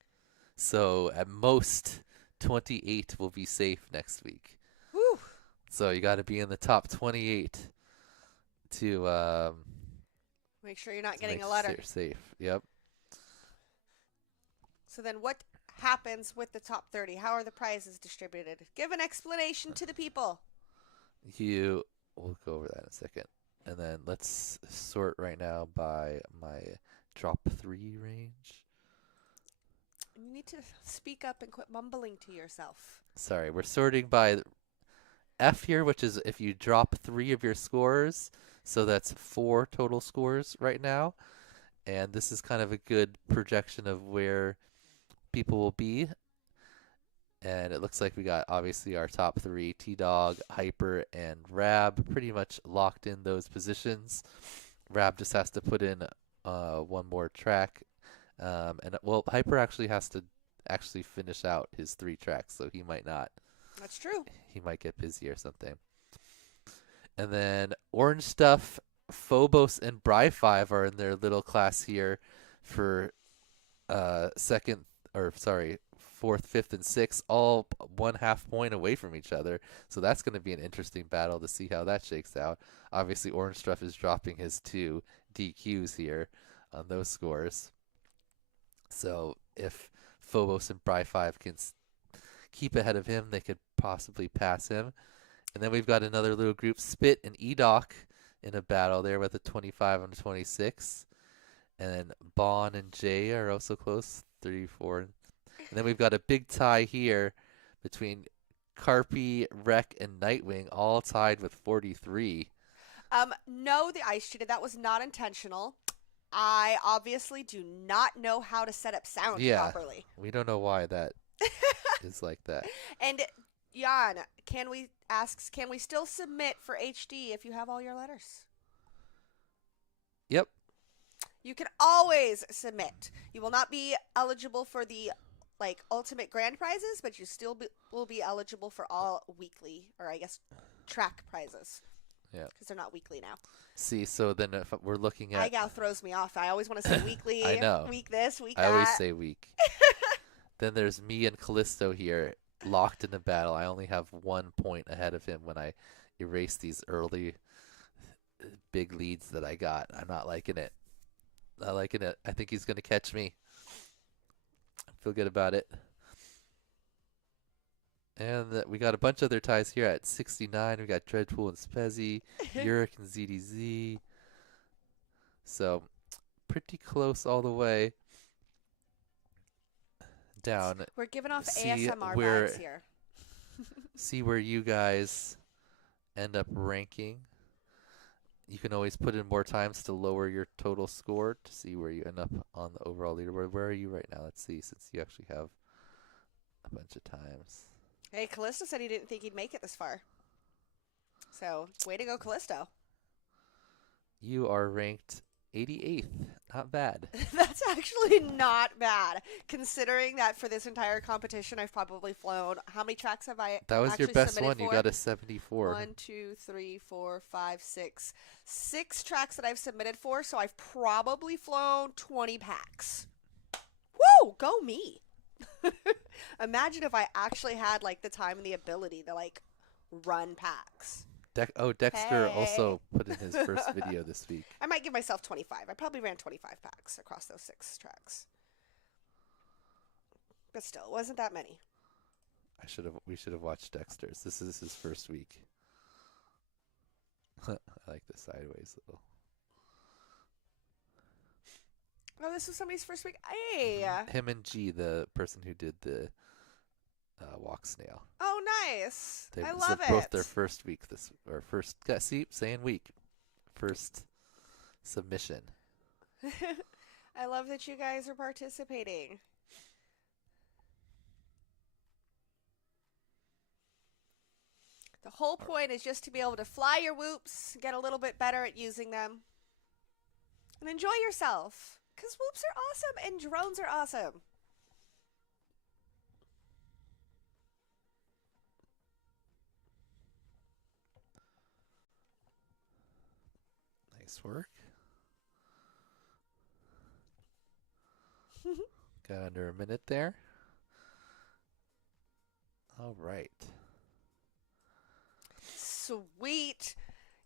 So at most 28 will be safe next week. Woo. So you got to be in the top 28 to make sure you're not getting a letter. Safe. Yep. So then what happens with the top 30? How are the prizes distributed? Give an explanation to the people. We'll go over that in a second. And then let's sort right now by my drop 3 range. You need to speak up and quit mumbling to yourself. Sorry, we're sorting by F here, which is if you drop 3 of your scores. So that's 4 total scores right now. And this is kind of a good projection of where people will be. And it looks like we got obviously our top 3, T-Dog, Hyper, and Rab, pretty much locked in those positions. Rab just has to put in one more track. And well, Hyper actually has to finish out his 3 tracks, so he might not That's true. He might get busy or something. And then Orange Stuff, Phobos, and Bri5 are in their little class here for second, or sorry, fourth, fifth, and sixth, all 1/2 point away from each other. So that's going to be an interesting battle to see how that shakes out. Obviously, Orange Stuff is dropping his 2 DQs here on those scores. So if Phobos and Bri5 can keep ahead of him, they could possibly pass him. And then we've got another little group, Spit and Edoc, in a battle there with a 25 and 26. And then Bon and Jay are also close, 34. And then we've got a big tie here between Carpy, Wreck, and Nightwing, all tied with 43. No, the ice cheated. That was not intentional. I obviously do not know how to set up sound properly. We don't know why that is like that. And Jan, can we still submit for HD if you have all your letters? Yep. You can always submit. You will not be eligible for the ultimate grand prizes, but you still will be eligible for all weekly, or I guess track prizes. Yeah. Because they're not weekly now. See, so then if we're looking at... iGal throws me off. I always want to say weekly. I know. Week this, week that. I always say week. Then there's me and Callisto here, locked in the battle. I only have 1 point ahead of him when I erase these early big leads that I got. I'm not liking it. Not liking it. I think he's going to catch me. I feel good about it. And we got a bunch of other ties here at 69. We got Dreadpool and Spezzy, Yurik and ZDZ. So pretty close all the way down. We're giving off ASMR vibes here. See where you guys end up ranking. You can always put in more times to lower your total score to see where you end up on the overall leaderboard. Where are you right now? Let's see, since you actually have a bunch of times. Hey, Callisto said he didn't think he'd make it this far. So, way to go, Callisto. You are ranked 88th. Not bad. That's actually not bad, considering that for this entire competition, I've probably flown. How many tracks have I? That was your best one. For? You got a 74. 1, 2, 3, 4, 5, 6. 6 tracks that I've submitted for, so I've probably flown 20 packs. Woo! Go me! Imagine if I actually had the time and the ability to run packs. Dexter also put in his first video this week. I might give myself 25. I probably ran 25 packs across those 6 tracks. But still, it wasn't that many. We should have watched Dexter's. This is his first week. I like the sideways little. Oh, this was somebody's first week. Hey. Him and G, the person who did the walk snail. Oh, nice. I love love it. Both their first week see, saying week. First submission. I love that you guys are participating. The whole point is just to be able to fly your whoops, get a little bit better at using them, and enjoy yourself. Because whoops are awesome and drones are awesome. Nice work. Got under a minute there. All right. Sweet.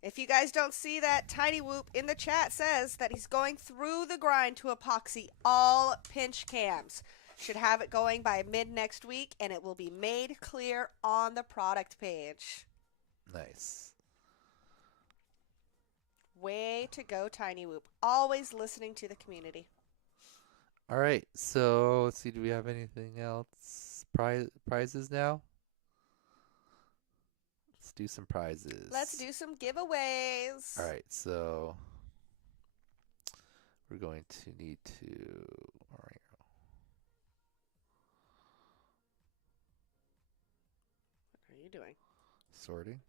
If you guys don't see that, Tiny Whoop in the chat says that he's going through the grind to epoxy all pinch cams. Should have it going by mid next week, and it will be made clear on the product page. Nice. Way to go, Tiny Whoop. Always listening to the community. All right. So let's see. Do we have anything else? Prizes now? Let's do some prizes. Let's do some giveaways. All right. So we're going to need to. All right. What are you doing? Sorting.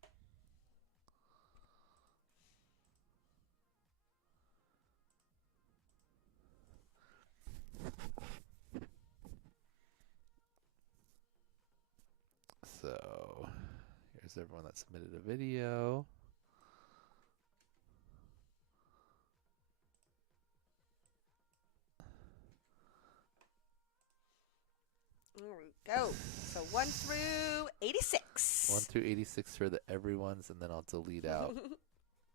So There's everyone that submitted a video. There we go. So 1 through 86. 1 through 86 for the everyone's, and then I'll delete out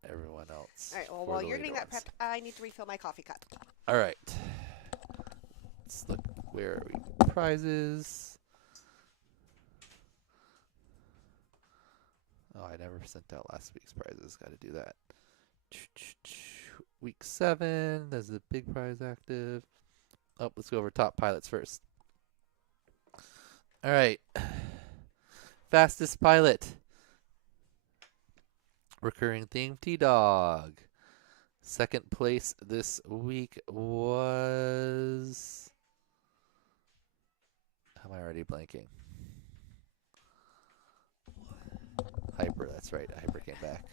everyone else. All right, well, for while the you're later getting that ones. prepped, I need to refill my coffee cup. All right. Let's look. Where are we? Prizes. Oh, I never sent out last week's prizes. Got to do that. Week 7. There's the big prize active. Oh, let's go over top pilots first. All right. Fastest pilot. Recurring theme, T-Dog. Second place this week was... How am I already blanking? Hyper, that's right. Hyper came back.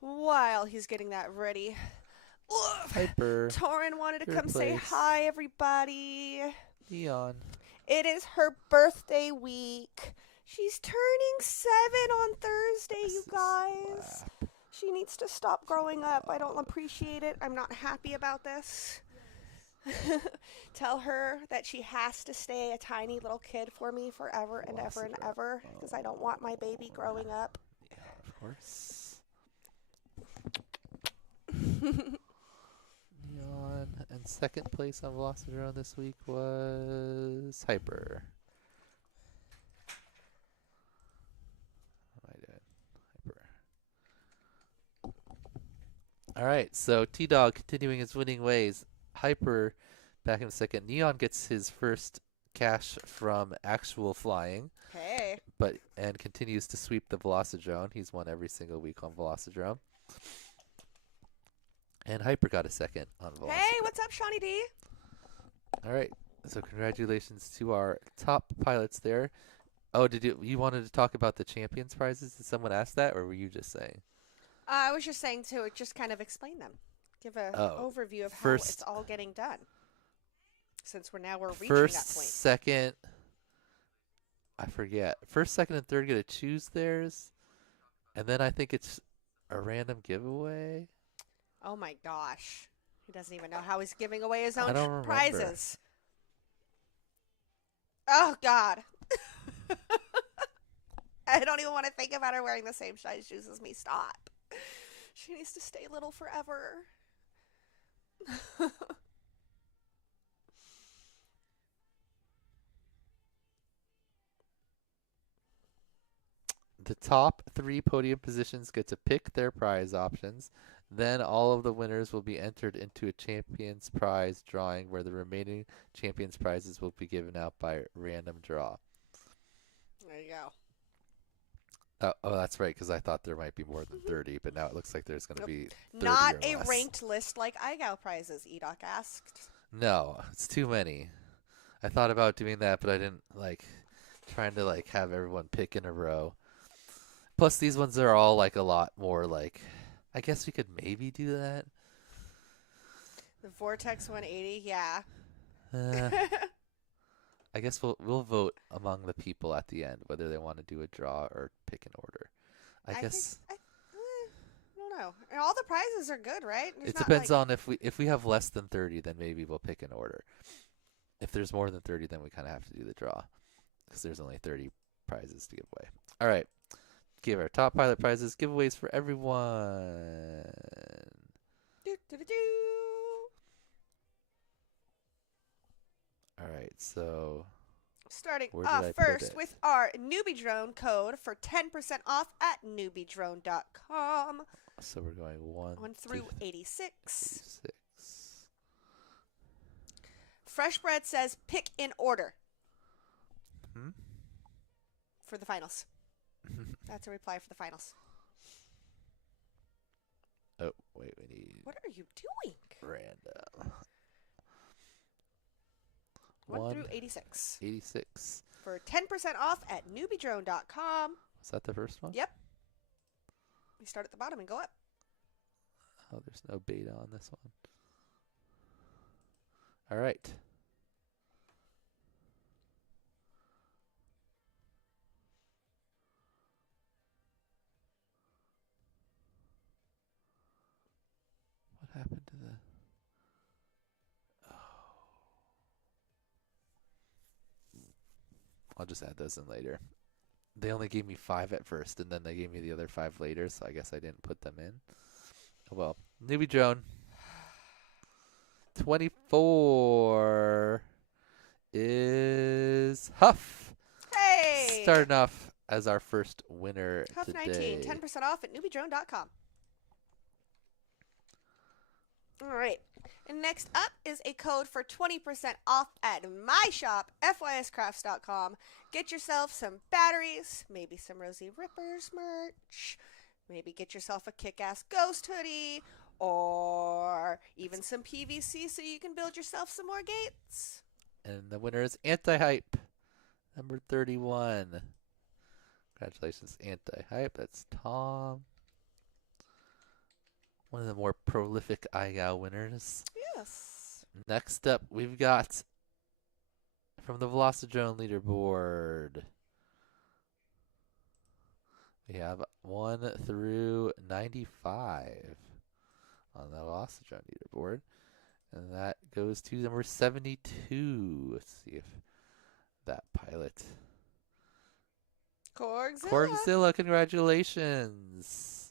While he's getting that ready. Oof. Hyper. Torin wanted to Third come say place. hi, everybody. Dion. It is her birthday week. She's turning 7 on Thursday, you guys. She needs to stop growing up. I don't appreciate it. I'm not happy about this. Tell her that she has to stay a tiny little kid for me forever and ever and ever, because I don't want my baby growing up. Yeah, of course. Dion. And second place on Velocitron this week was Hyper. What am I doing? Hyper. All right, so T-Dog continuing his winning ways. Hyper back in second. Neon gets his first cash from actual flying. Hey. And continues to sweep the Velocidrome. He's won every single week on Velocidrome. And Hyper got a second on Velocidrome. Hey, what's up, Shawnee D? All right, so congratulations to our top pilots there. Oh, did you wanted to talk about the champions prizes? Did someone ask that, or were you just saying? I was just saying to just kind of explain them. Give an overview of how it's all getting done. Since we're reaching first, that point. Second, I forget. First, second, and third get to choose theirs, and then I think it's a random giveaway. Oh my gosh. He doesn't even know how he's giving away his own I don't remember. prizes. Oh God. I don't even want to think about her wearing the same size shoes as me. Stop. She needs to stay little forever. The top 3 podium positions get to pick their prize options. Then all of the winners will be entered into a champions prize drawing where the remaining champions prizes will be given out by random draw. There you go. Oh, that's right, because I thought there might be more than 30, but now it looks like there's going to be 30 Not or a less. ranked list like iGal prizes, Edoc asked. No, it's too many. I thought about doing that, but I didn't trying to have everyone pick in a row. Plus, these ones are all a lot more I guess we could maybe do that. The Vortex 180, yeah. I guess we'll vote among the people at the end whether they want to do a draw or pick an order. I guess I don't know. All the prizes are good, right? it depends on if we have less than 30, then maybe we'll pick an order. If there's more than 30, then we kind of have to do the draw because there's only 30 prizes to give away. All right. Give our top pilot prizes, giveaways for everyone. All right, so starting off first with our newbie drone code for 10% off at newbiedrone.com. So we're going 1 through 86. Fresh Bread says pick in order for the finals. That's a reply for the finals. Oh, wait, we need... What are you doing? Random. 1 through 86. 86. For 10% off at newbiedrone.com. Is that the first one? Yep. We start at the bottom and go up. Oh, there's no beta on this one. All right. I'll just add those in later. They only gave me 5 at first, and then they gave me the other 5 later, so I guess I didn't put them in. Oh, well. Newbie drone. 24 is Huff. Hey! Starting off as our first winner Huff today. 19, 10% off at newbiedrone.com. All right. And next up is a code for 20% off at my shop, fyscrafts.com. Get yourself some batteries, maybe some Rosie Rippers merch, maybe get yourself a kick-ass ghost hoodie, or even some PVC so you can build yourself some more gates. And the winner is Anti-Hype, number 31. Congratulations, Anti-Hype. That's Tom. One of the more prolific iGow winners. Yes. Next up, we've got from the Velocidrone leaderboard. We have 1 through 95 on the Velocidrone leaderboard. And that goes to number 72. Let's see if that pilot. Corgzilla. Corgzilla, congratulations.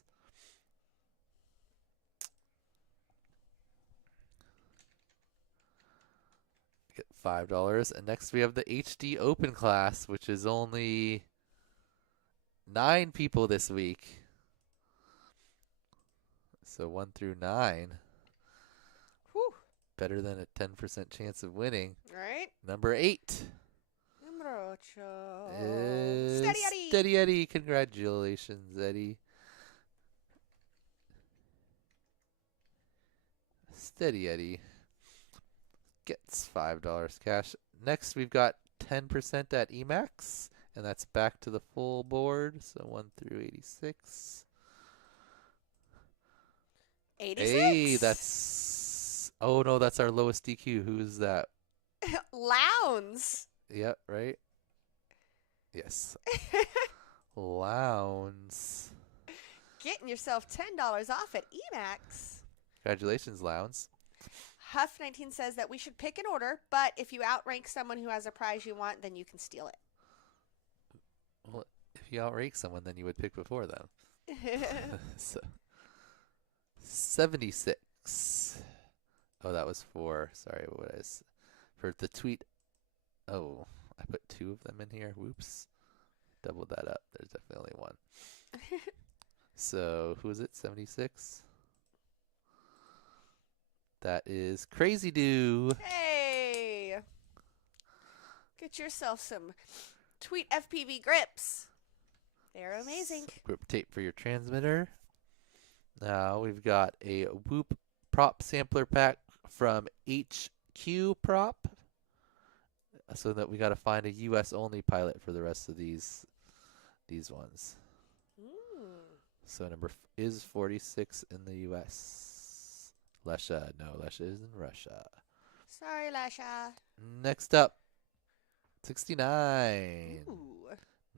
Get $5. And next we have the HD Open class, which is only 9 people this week. So 1 through 9. Whew. Better than a 10% chance of winning. Right. Number 8. Numero ocho. Is Steady Eddie. Steady Eddie. Congratulations, Eddie. Steady Eddie gets $5 cash. Next, we've got 10% at Emacs, and that's back to the full board. So 1 through 86. 86. Hey, that's. Oh no, that's our lowest DQ. Who is that? Lounds. Yep, right? Yes. Lounds. Getting yourself $10 off at Emacs. Congratulations, Lounds. Huff 19 says that we should pick an order, but if you outrank someone who has a prize you want, then you can steal it. Well, if you outrank someone, then you would pick before them. So, 76. Oh, that was for. Sorry, what is for the tweet? Oh, I put 2 of them in here. Whoops. Doubled that up. There's definitely only 1. So, who is it? 76? That is Crazy Do. Hey! Get yourself some Tweet FPV grips. They're amazing. Grip tape for your transmitter. Now we've got a Whoop prop sampler pack from HQ Prop. So that we got to find a U.S. only pilot for the rest of these ones. So number is 46 in the U.S. Lesha. No, Lesha is in Russia. Sorry, Lasha. Next up, 69. Ooh.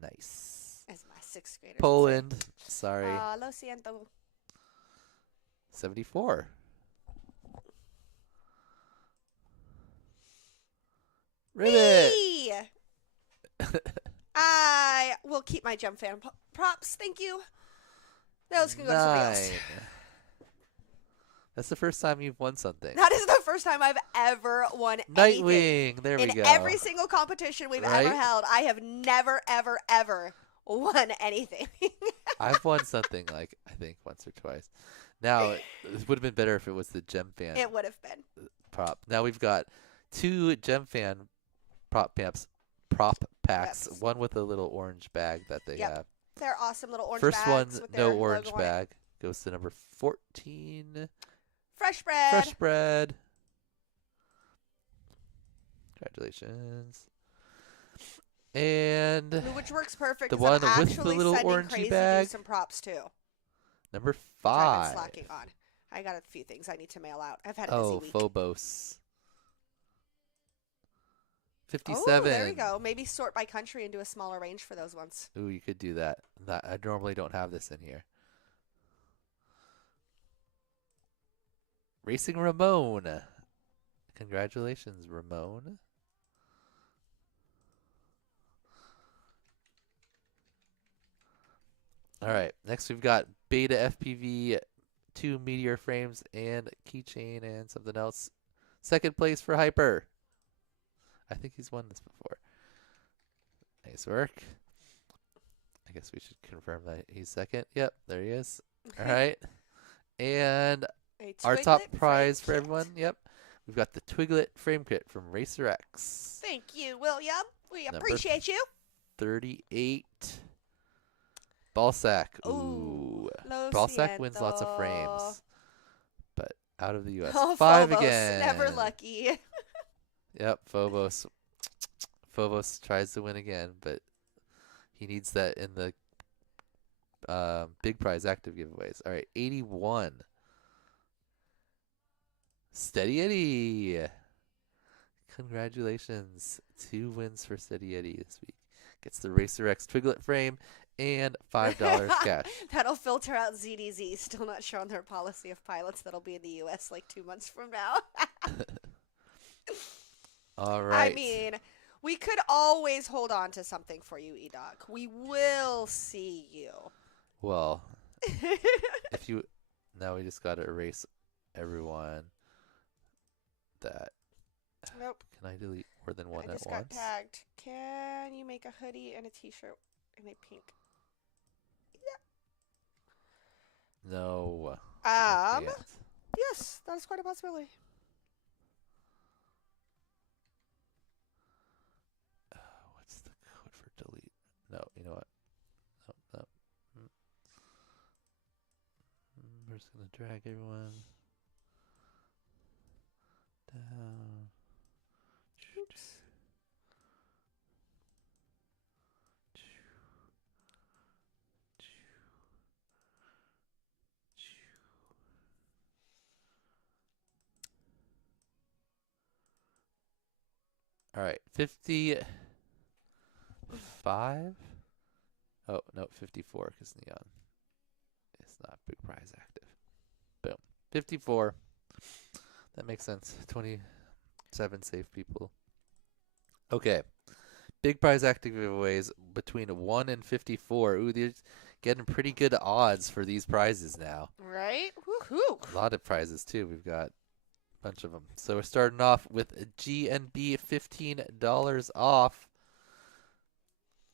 Nice. As my 6th grader. Poland. Sorry. Lo siento. 74. Ribbit. Me! I will keep my jump fan props. Thank you. Those can go to somebody else. That's the first time you've won something. That is the first time I've ever won anything. Nightwing. There we go. In every single competition we've ever held, I have never, ever, ever won anything. I've won something like, I think, once or twice. Now, it would have been better if it was the Gem Fan. It would have been. Prop. Now we've got 2 Gem Fan prop packs, Yep. one with a little orange bag that they have. They're awesome little orange First bags. one, with their no orange logo on it. bag, goes to number 14. Fresh bread. Fresh bread. Congratulations. And which works perfect. the 'cause one I'm with the actually little sending orangey Crazy bag. Do some props too. Number Which I've 5. been slacking on. I got a few things I need to mail out. I've had a busy week. Phobos. 57. Oh, there we go. Maybe sort by country and do a smaller range for those ones. Ooh, you could do that. I normally don't have this in here. Racing Ramon. Congratulations, Ramon. All right. Next, we've got Beta FPV, 2 Meteor frames, and keychain, and something else. Second place for Hyper. I think he's won this before. Nice work. I guess we should confirm that he's second. Yep, there he is. All right. And our top prize for everyone. Yep. We've got the Twiglet frame kit from Racer X. Thank you, William. We Number appreciate you. 38. Ballsack. Ooh. Ballsack wins lots of frames. But out of the US. Oh, 5 Phobos, again. never lucky. Yep, Phobos. Phobos tries to win again, but he needs that in the big prize active giveaways. All right, 81. Steady Eddie. Congratulations. 2 wins for Steady Eddie this week. Gets the Racer X Twiglet frame and $5 cash. That'll filter out ZDZ. Still not sure on their policy of pilots that'll be in the U.S. like 2 months from now. All right. I mean, we could always hold on to something for you, E-Doc. We will see you. Well, if you... Now we just got to erase everyone that... Nope. Can I delete more than one I at just once? got tagged. Can you make a hoodie and a t-shirt in a pink? No. I can't. Yes, that is quite a possibility. What's the code for delete? No, you know what? No. We're just going to drag everyone down. Oops. All right, 55. Oh, no, 54 because Neon is not big prize active. Boom. 54. That makes sense. 27 safe people. Okay. Big prize active giveaways between 1 and 54. Ooh, they're getting pretty good odds for these prizes now. Right? Woohoo! A lot of prizes, too. We've got bunch of them. So we're starting off with a GNB $15 off.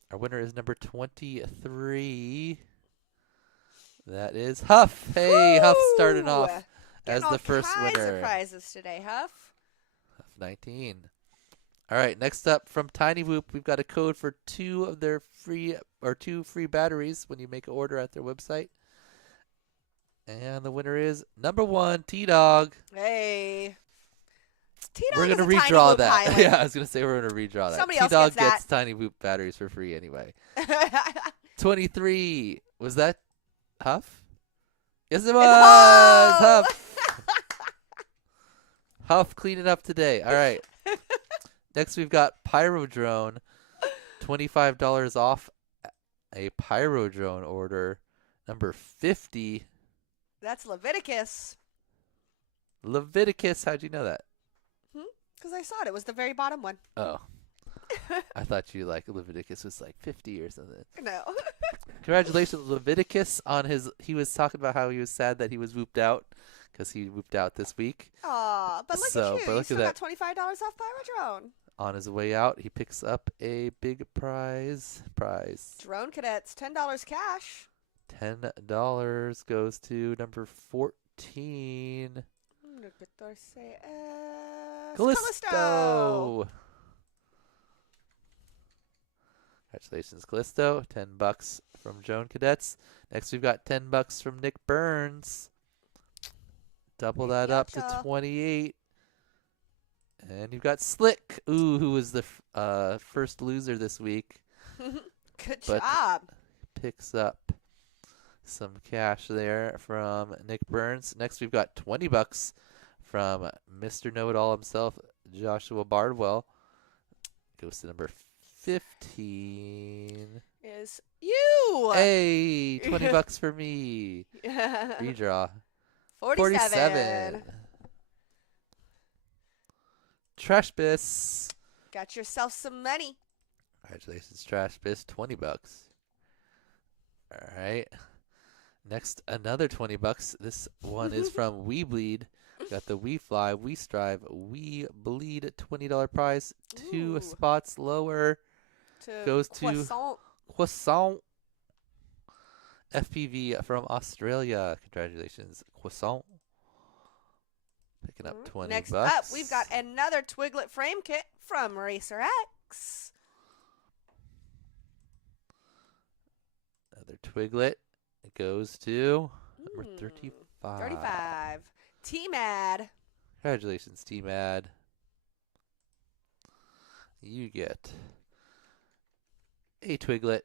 Our winner is number 23. That is Huff. Hey, Huff starting off as the first winner. Getting all kinds of prizes today, Huff. Huff 19. All right, next up from Tiny Whoop, we've got a code for 2 free batteries when you make an order at their website. And the winner is number 1, T-Dog. Hey. T-Dog We're going to is a Tiny redraw Whoop that. pilot. Yeah, I was going to say we're going to redraw that. Somebody else T-Dog gets gets that. Tiny Whoop batteries for free anyway. 23. Was that Huff? Yes, it was. Huff. Huff cleaning up today. All right. Next, we've got Pyro Drone. $25 off a Pyro Drone order. Number 50. That's Leviticus. Leviticus. How'd you know that? Because I saw it. It was the very bottom one. Oh. I thought you Leviticus was 50 or something. No. Congratulations, Leviticus, on his... He was talking about how he was sad that he was whooped out because he whooped out this week. Aw, but look at you. You still got $25 off Pyrodrone. On his way out, he picks up a big prize. Drone Cadets, $10 cash. $10 goes to number 14. Callisto. Congratulations, Callisto. $10 from Drone Cadets. Next, we've got $10 from Nick Burns. Double that up to 28. And you've got Slick, who was the first loser this week. Good job. Picks up some cash there from Nick Burns. Next, we've got $20 from Mr. Know-It-All himself, Joshua Bardwell. Goes to number 15. Is you. Hey, $20 for me. Redraw. 47. Trash Biss. Got yourself some money. Congratulations, Trash Biss. $20. All right. Next, another $20. This one is from We Bleed. Got the We Fly, We Strive, We Bleed $20 prize. Two Ooh. spots lower. Goes to Croissant. FPV from Australia. Congratulations, Croissant. Picking up 20 Next bucks. up, we've got another Twiglet frame kit from Racer X. Another Twiglet. It goes to number 35. 35. T-Mad. Congratulations, T-Mad. You get a Twiglet.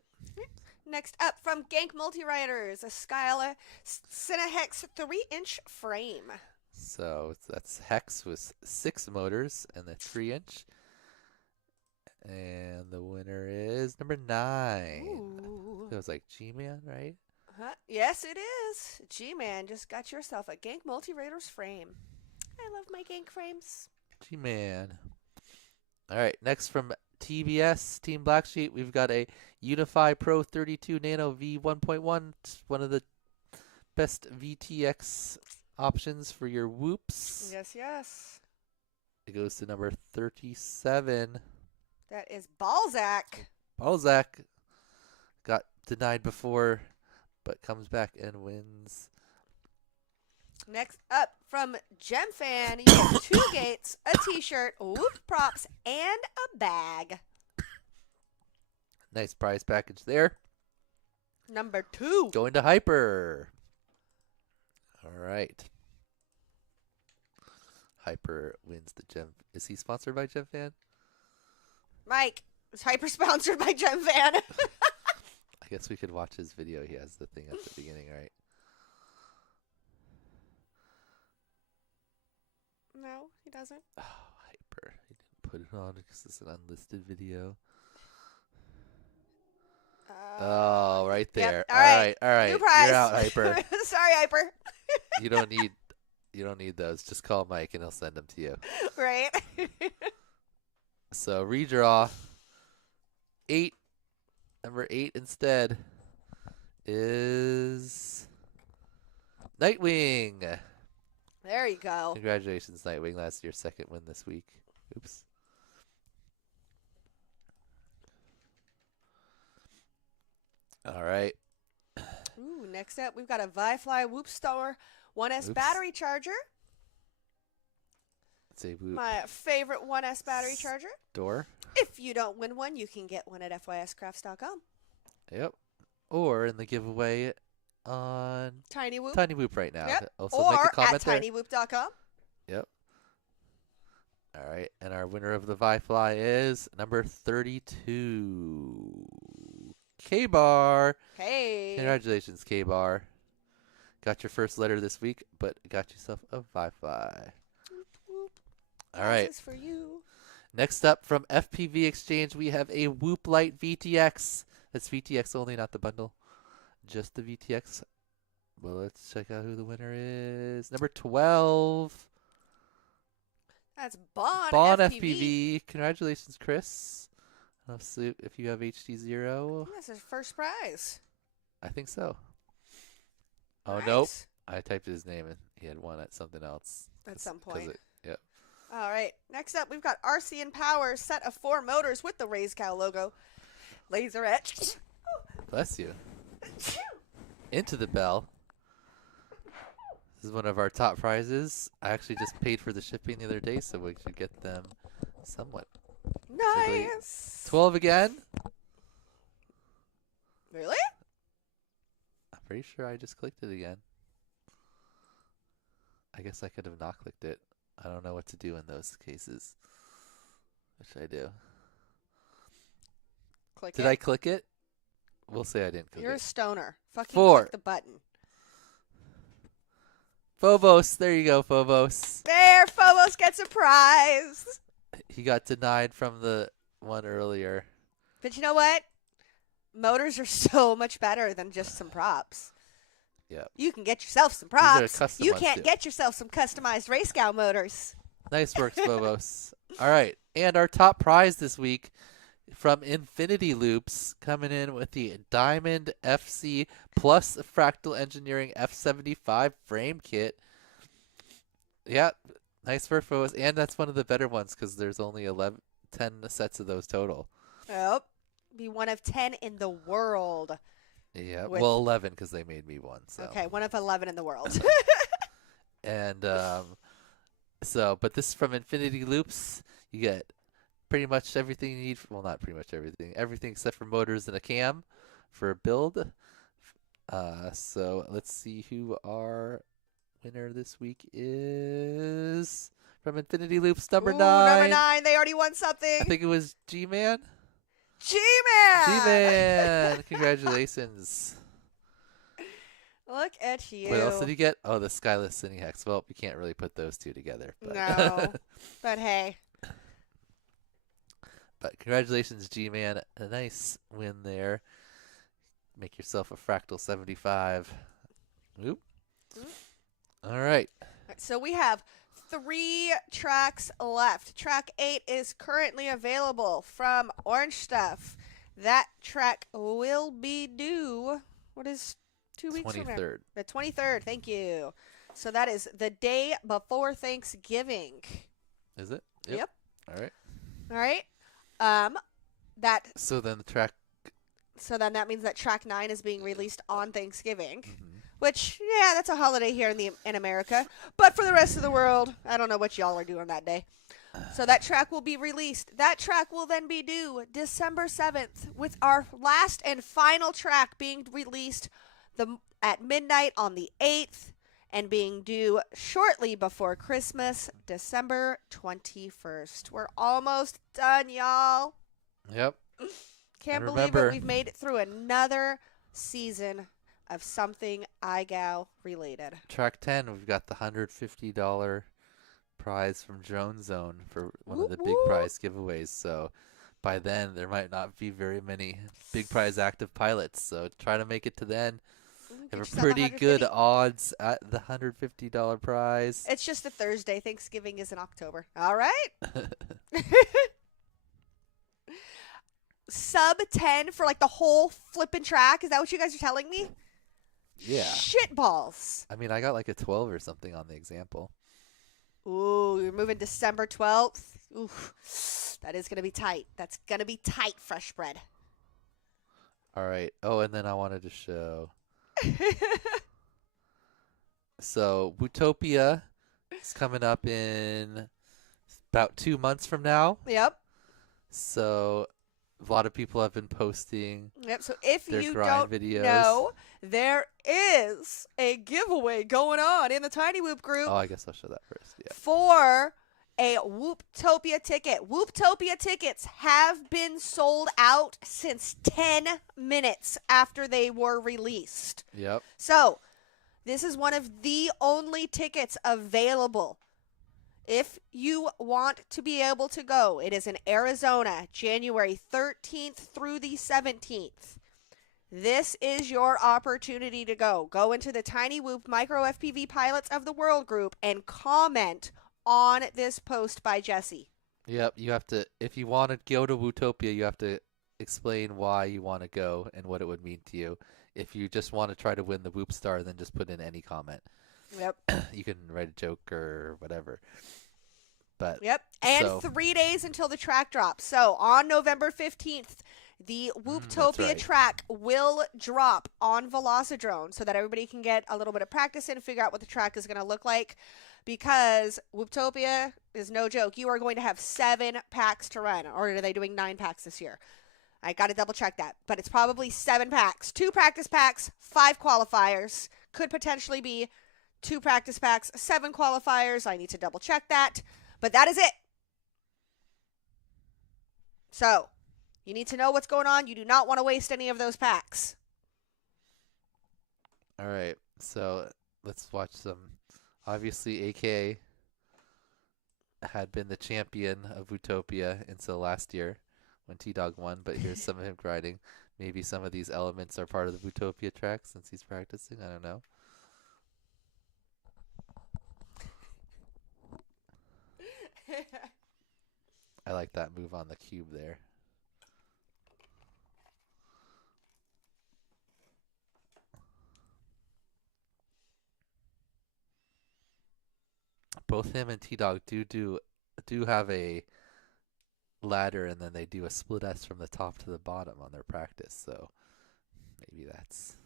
Next up from Gank Multiriders, a Skyla Cinehex 3-inch frame. So that's Hex with 6 motors and the 3-inch. And the winner is number 9. Ooh. It was like G-Man, right? Yes, it is. G-Man, just got yourself a Gank Multiriders frame. I love my Gank frames. G-Man. All right, next from TBS, Team Black Sheep, we've got a Unify Pro 32 Nano V 1.1. One of the best VTX options for your whoops. Yes, yes. It goes to number 37. That is Balzac. Balzac got denied before, but comes back and wins. Next up from GemFan, you get 2 gates, a t-shirt, whoop props, and a bag. Nice prize package there. Number 2. Going to Hyper. All right. Hyper wins the Gem. Is he sponsored by GemFan? Mike is hyper sponsored by GemFan. I guess we could watch his video. He has the thing at the beginning, right? No, he doesn't. Oh, Hyper. He didn't put it on because it's an unlisted video. Oh, right there. Yep. All right. New prize. You're out, Hyper. Sorry, Hyper. You don't need those. Just call Mike and he'll send them to you. Right. So redraw 8. Number 8 instead is Nightwing. There you go. Congratulations, Nightwing. That's your second win this week. Oops. All right. Ooh, next up, we've got a Vi-Fly Whoop Star 1S Oops. battery charger. It's a Whoop My favorite 1S battery charger. door. If you don't win one, you can get one at FYScrafts.com. Yep. Or in the giveaway on Tiny Whoop. Tiny Whoop right now. Yep. Also or make a at comment there. tinywhoop.com. Yep. All right. And our winner of the Vi-Fly is number 32. K-Bar. Hey. Congratulations, K-Bar. Got your first letter this week, but got yourself a Wi-Fi. All right. This is for you. Next up from FPV Exchange, we have a Whoop Light VTX. That's VTX only, not the bundle. Just the VTX. Well, let's check out who the winner is. Number 12. That's Bon FPV. Congratulations, Chris. Let's see if you have HD0. That's his first prize. I think so. Oh, Nice. nope. I typed his name and he had one at something else. At some point. Yep. All right. Next up, we've got RC and Power set of 4 motors with the RaceGOW logo. Laser etched. Bless you. Into the bell. This is one of our top prizes. I actually just paid for the shipping the other day, so we should get them somewhat. Nice. 12 again? Really? I'm pretty sure I just clicked it again. I guess I could have not clicked it. I don't know what to do in those cases. What should I do? Click Did it. I click it? We'll say I didn't click You're a it. stoner. Fucking 4. click the button. Phobos. There you go, Phobos. There, Phobos gets a prize. He got denied from the one earlier. But you know what? Motors are so much better than just some props. Yep. You can get yourself some These are props. custom You ones, can't too. get yourself some customized RaceGOW motors. Nice work, Phobos. All right. And our top prize this week from Infinity Loops coming in with the Diamond FC plus Fractal Engineering F75 frame kit. Yeah, nice Furfos, and that's one of the better ones because there's only 10 sets of those total. Yep. Be one of 10 in the world. Yeah, well, 11 because they made me one. So. Okay, one of 11 in the world. And but this is from Infinity Loops. You get pretty much everything you need. Well, not pretty much everything. Everything except for motors and a cam for a build. So let's see who our winner this week is from Infinity Loops, number 9. Number 9. They already won something. I think it was G-Man. G-Man! G-Man! Congratulations. Look at you. What else did he get? Oh, the Skyless Cine Hex. Well, we can't really put those two together. But No. But hey. But congratulations, G-Man. A nice win there. Make yourself a Fractal 75. Oop. All right. So we have 3 tracks left. Track 8 is currently available from Orange Stuff. That track will be due. What is 2 weeks from now? 23rd. The 23rd. Thank you. So that is the day before Thanksgiving. Is it? Yep. All right. All right. So then the track. So then that means that track 9 is being released on Thanksgiving. Which, yeah, that's a holiday here in America. But for the rest of the world, I don't know what y'all are doing that day. So that track will be released. That track will then be due December 7th, with our last and final track being released at midnight on the 8th and being due shortly before Christmas, December 21st. We're almost done, y'all. Yep. Can't believe it. We've made it through another season of something iGow related. Track 10, we've got the $150 prize from Drone Zone for one of the big prize giveaways. So by then, there might not be very many big prize active pilots. So try to make it to then. Have a pretty good odds at the $150 prize. It's just a Thursday. Thanksgiving is in October. All right. Sub 10 for like the whole flipping track. Is that what you guys are telling me? Yeah. Shitballs. I mean, I got like a 12 or something on the example. Ooh, you're moving December 12th. Ooh, that is going to be tight. That's going to be tight, fresh bread. All right. Oh, and then I wanted to show. So, Wootopia is coming up in about 2 months from now. Yep. So, a lot of people have been posting. Yep. So if you don't videos. know, there is a giveaway going on in the Tiny Whoop group. Oh, I guess I'll show that first. Yeah. For a Whooptopia ticket. Whooptopia tickets have been sold out since 10 minutes after they were released. Yep. So, this is one of the only tickets available. If you want to be able to go, it is in Arizona, January 13th through the 17th. This is your opportunity to go. Go into the Tiny Whoop Micro FPV Pilots of the World group and comment on this post by Jesse. Yep. You have to, if you want to go to Wootopia, you have to explain why you want to go and what it would mean to you. If you just want to try to win the Whoop Star, then just put in any comment. Yep. You can write a joke or whatever. But yep. And 3 days until the track drops. So on November 15th, the Whooptopia track will drop on Velocidrone so that everybody can get a little bit of practice in and figure out what the track is going to look like. Because Whooptopia is no joke. You are going to have 7 packs to run. Or are they doing 9 packs this year? I got to double check that. But it's probably 7 packs. 2 practice packs, 5 qualifiers. Could potentially be 2 practice packs, 7 qualifiers. I need to double check that. But that is it. So, you need to know what's going on. You do not want to waste any of those packs. All right. So, let's watch some. Obviously, AK had been the champion of Wootopia until last year when T-Dog won. But here's some of him riding. Maybe some of these elements are part of the Wootopia track since he's practicing. I don't know. I like that move on the cube there. both him and T-Dog do have a ladder, and then they do a split S from the top to the bottom on their practice. So maybe that's.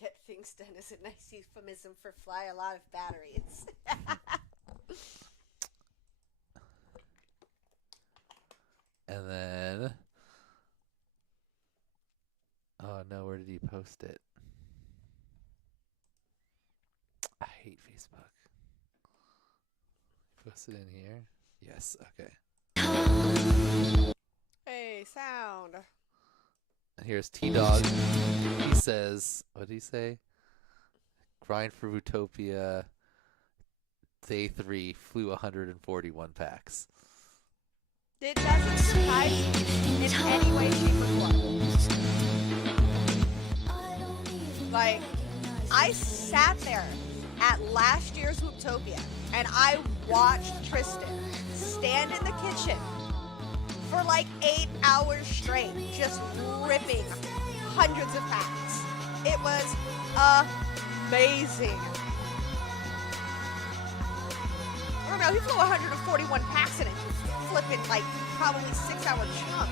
Get things done is a nice euphemism for fly a lot of batteries. And then, oh no, where did he post it? I hate Facebook. Post it in here? Yes, okay. Hey, sound. And here's T-Dog. He says, what did he say? Grind for Utopia, day 3, flew 141 packs. It doesn't surprise me in any way, shape, or form. Like, I sat there at last year's Wooptopia and I watched Tristan stand in the kitchen for like 8 hours straight, just ripping hundreds of packs. It was amazing. I don't know, he flew 141 packs in it. Flipping like probably 6-hour chunk.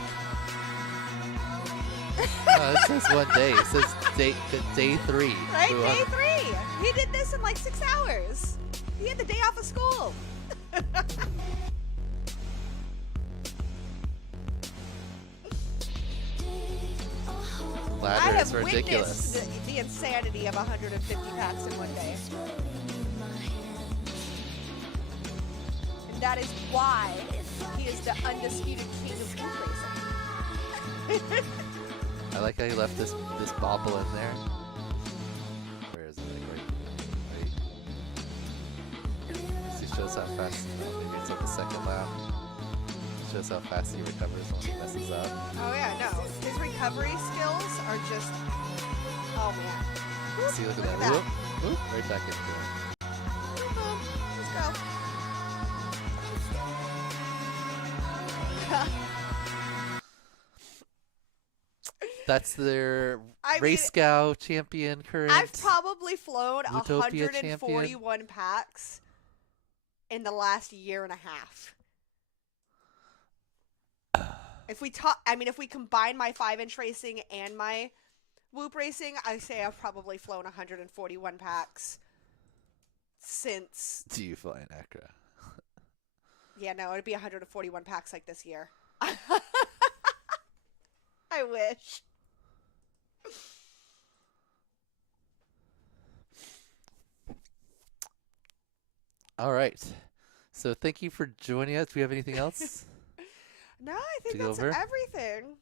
It says one day. It says day 3. Right? Day 3. He did this in like 6 hours. He had the day off of school. Ladder I have is ridiculous. witnessed the insanity of 150 packs in one day. And that is why he is the undisputed king of food racing. I like how he left this bobble in there. Where is it? Like right. He shows how fast. Oh, maybe it's like the second lap. Shows how fast he recovers when he messes up. Oh yeah, no. His recovery skills are just. Oh man. Whoop, See, look at that. Whoop, whoop, right back into it. Let's go. That's their RaceGOW champion current. I've probably flown Utopia 141 packs in the last year and a half. If we combine my 5-inch racing and my Whoop racing, I say I've probably flown 141 packs since. Do you fly in Accra? Yeah, no, it'd be 141 packs like this year. I wish. All right. So thank you for joining us. Do we have anything else? No, I think to go that's over? everything.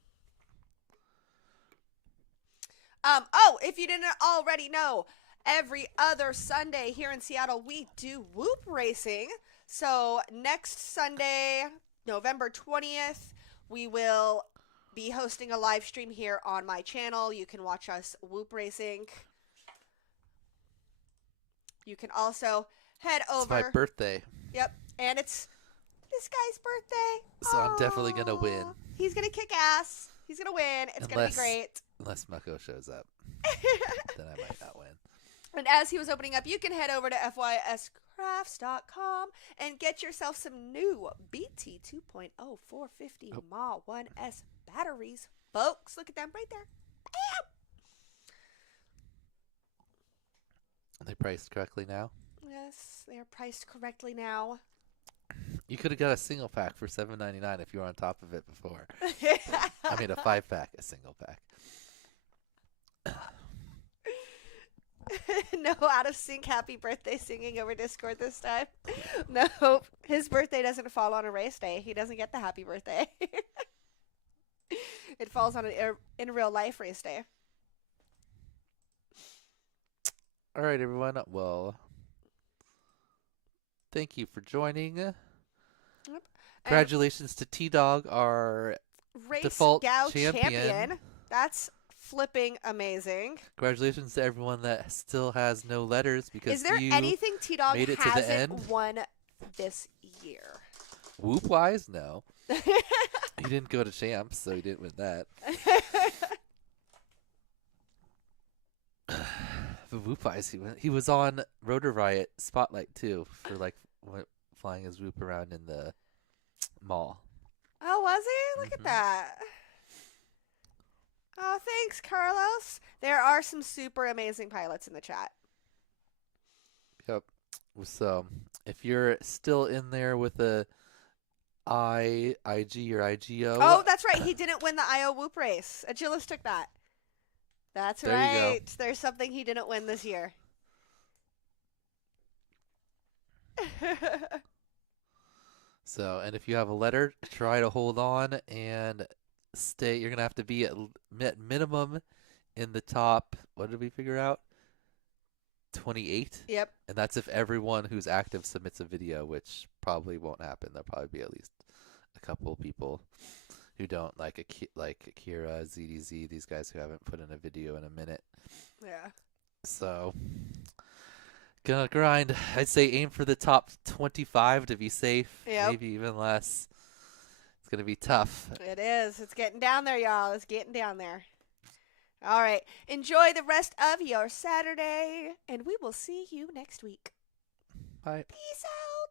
If you didn't already know, every other Sunday here in Seattle, we do Whoop racing. So next Sunday, November 20th, we will be hosting a live stream here on my channel. You can watch us Whoop racing. You can also head over. It's my birthday. Yep, and it's this guy's birthday. So I'm definitely going to win. He's going to kick ass. He's going to win. It's going to be great. Unless Mucko shows up. Then I might not win. And as he was opening up, you can head over to fyscrafts.com and get yourself some new BT 2.0 450 mAh 1S batteries. Folks, look at them right there. Are they priced correctly now? Yes, they are priced correctly now. You could have got a single pack for $7.99 if you were on top of it before. I mean, a 5-pack, a single pack. No out of sync happy birthday singing over Discord this time. No, his birthday doesn't fall on a race day. He doesn't get the happy birthday. It falls on an in real life race day. All right, everyone. Well, thank you for joining. Yep. Congratulations to T-Dog, our default RaceGOW champion. That's flipping amazing. Congratulations to everyone that still has no letters because Is there you anything T-Dog made it to the hasn't end. won this year? Whoop-wise, no. He didn't go to champs, so he didn't win that. But Whoop-wise, he was on Rotor Riot Spotlight too for like flying his Whoop around in the mall. Oh, was he? Look at that. Oh, thanks, Carlos. There are some super amazing pilots in the chat. Yep. So if you're still in there with a IG or IGO. Oh, that's right. He didn't win the IO Whoop race. Agilus took that. That's There you go. right. There's something he didn't win this year. So, and if you have a letter, try to hold on and stay. You're going to have to be at minimum in the top, what did we figure out? 28? Yep. And that's if everyone who's active submits a video, which probably won't happen. There'll probably be at least a couple people who don't, like Akira, ZDZ, these guys who haven't put in a video in a minute. Yeah. So, gonna grind. I'd say aim for the top 25 to be safe. Yep. Maybe even less. It's gonna be tough. It is. It's getting down there, y'all. It's getting down there. All right. Enjoy the rest of your Saturday, and we will see you next week. Bye. Peace out.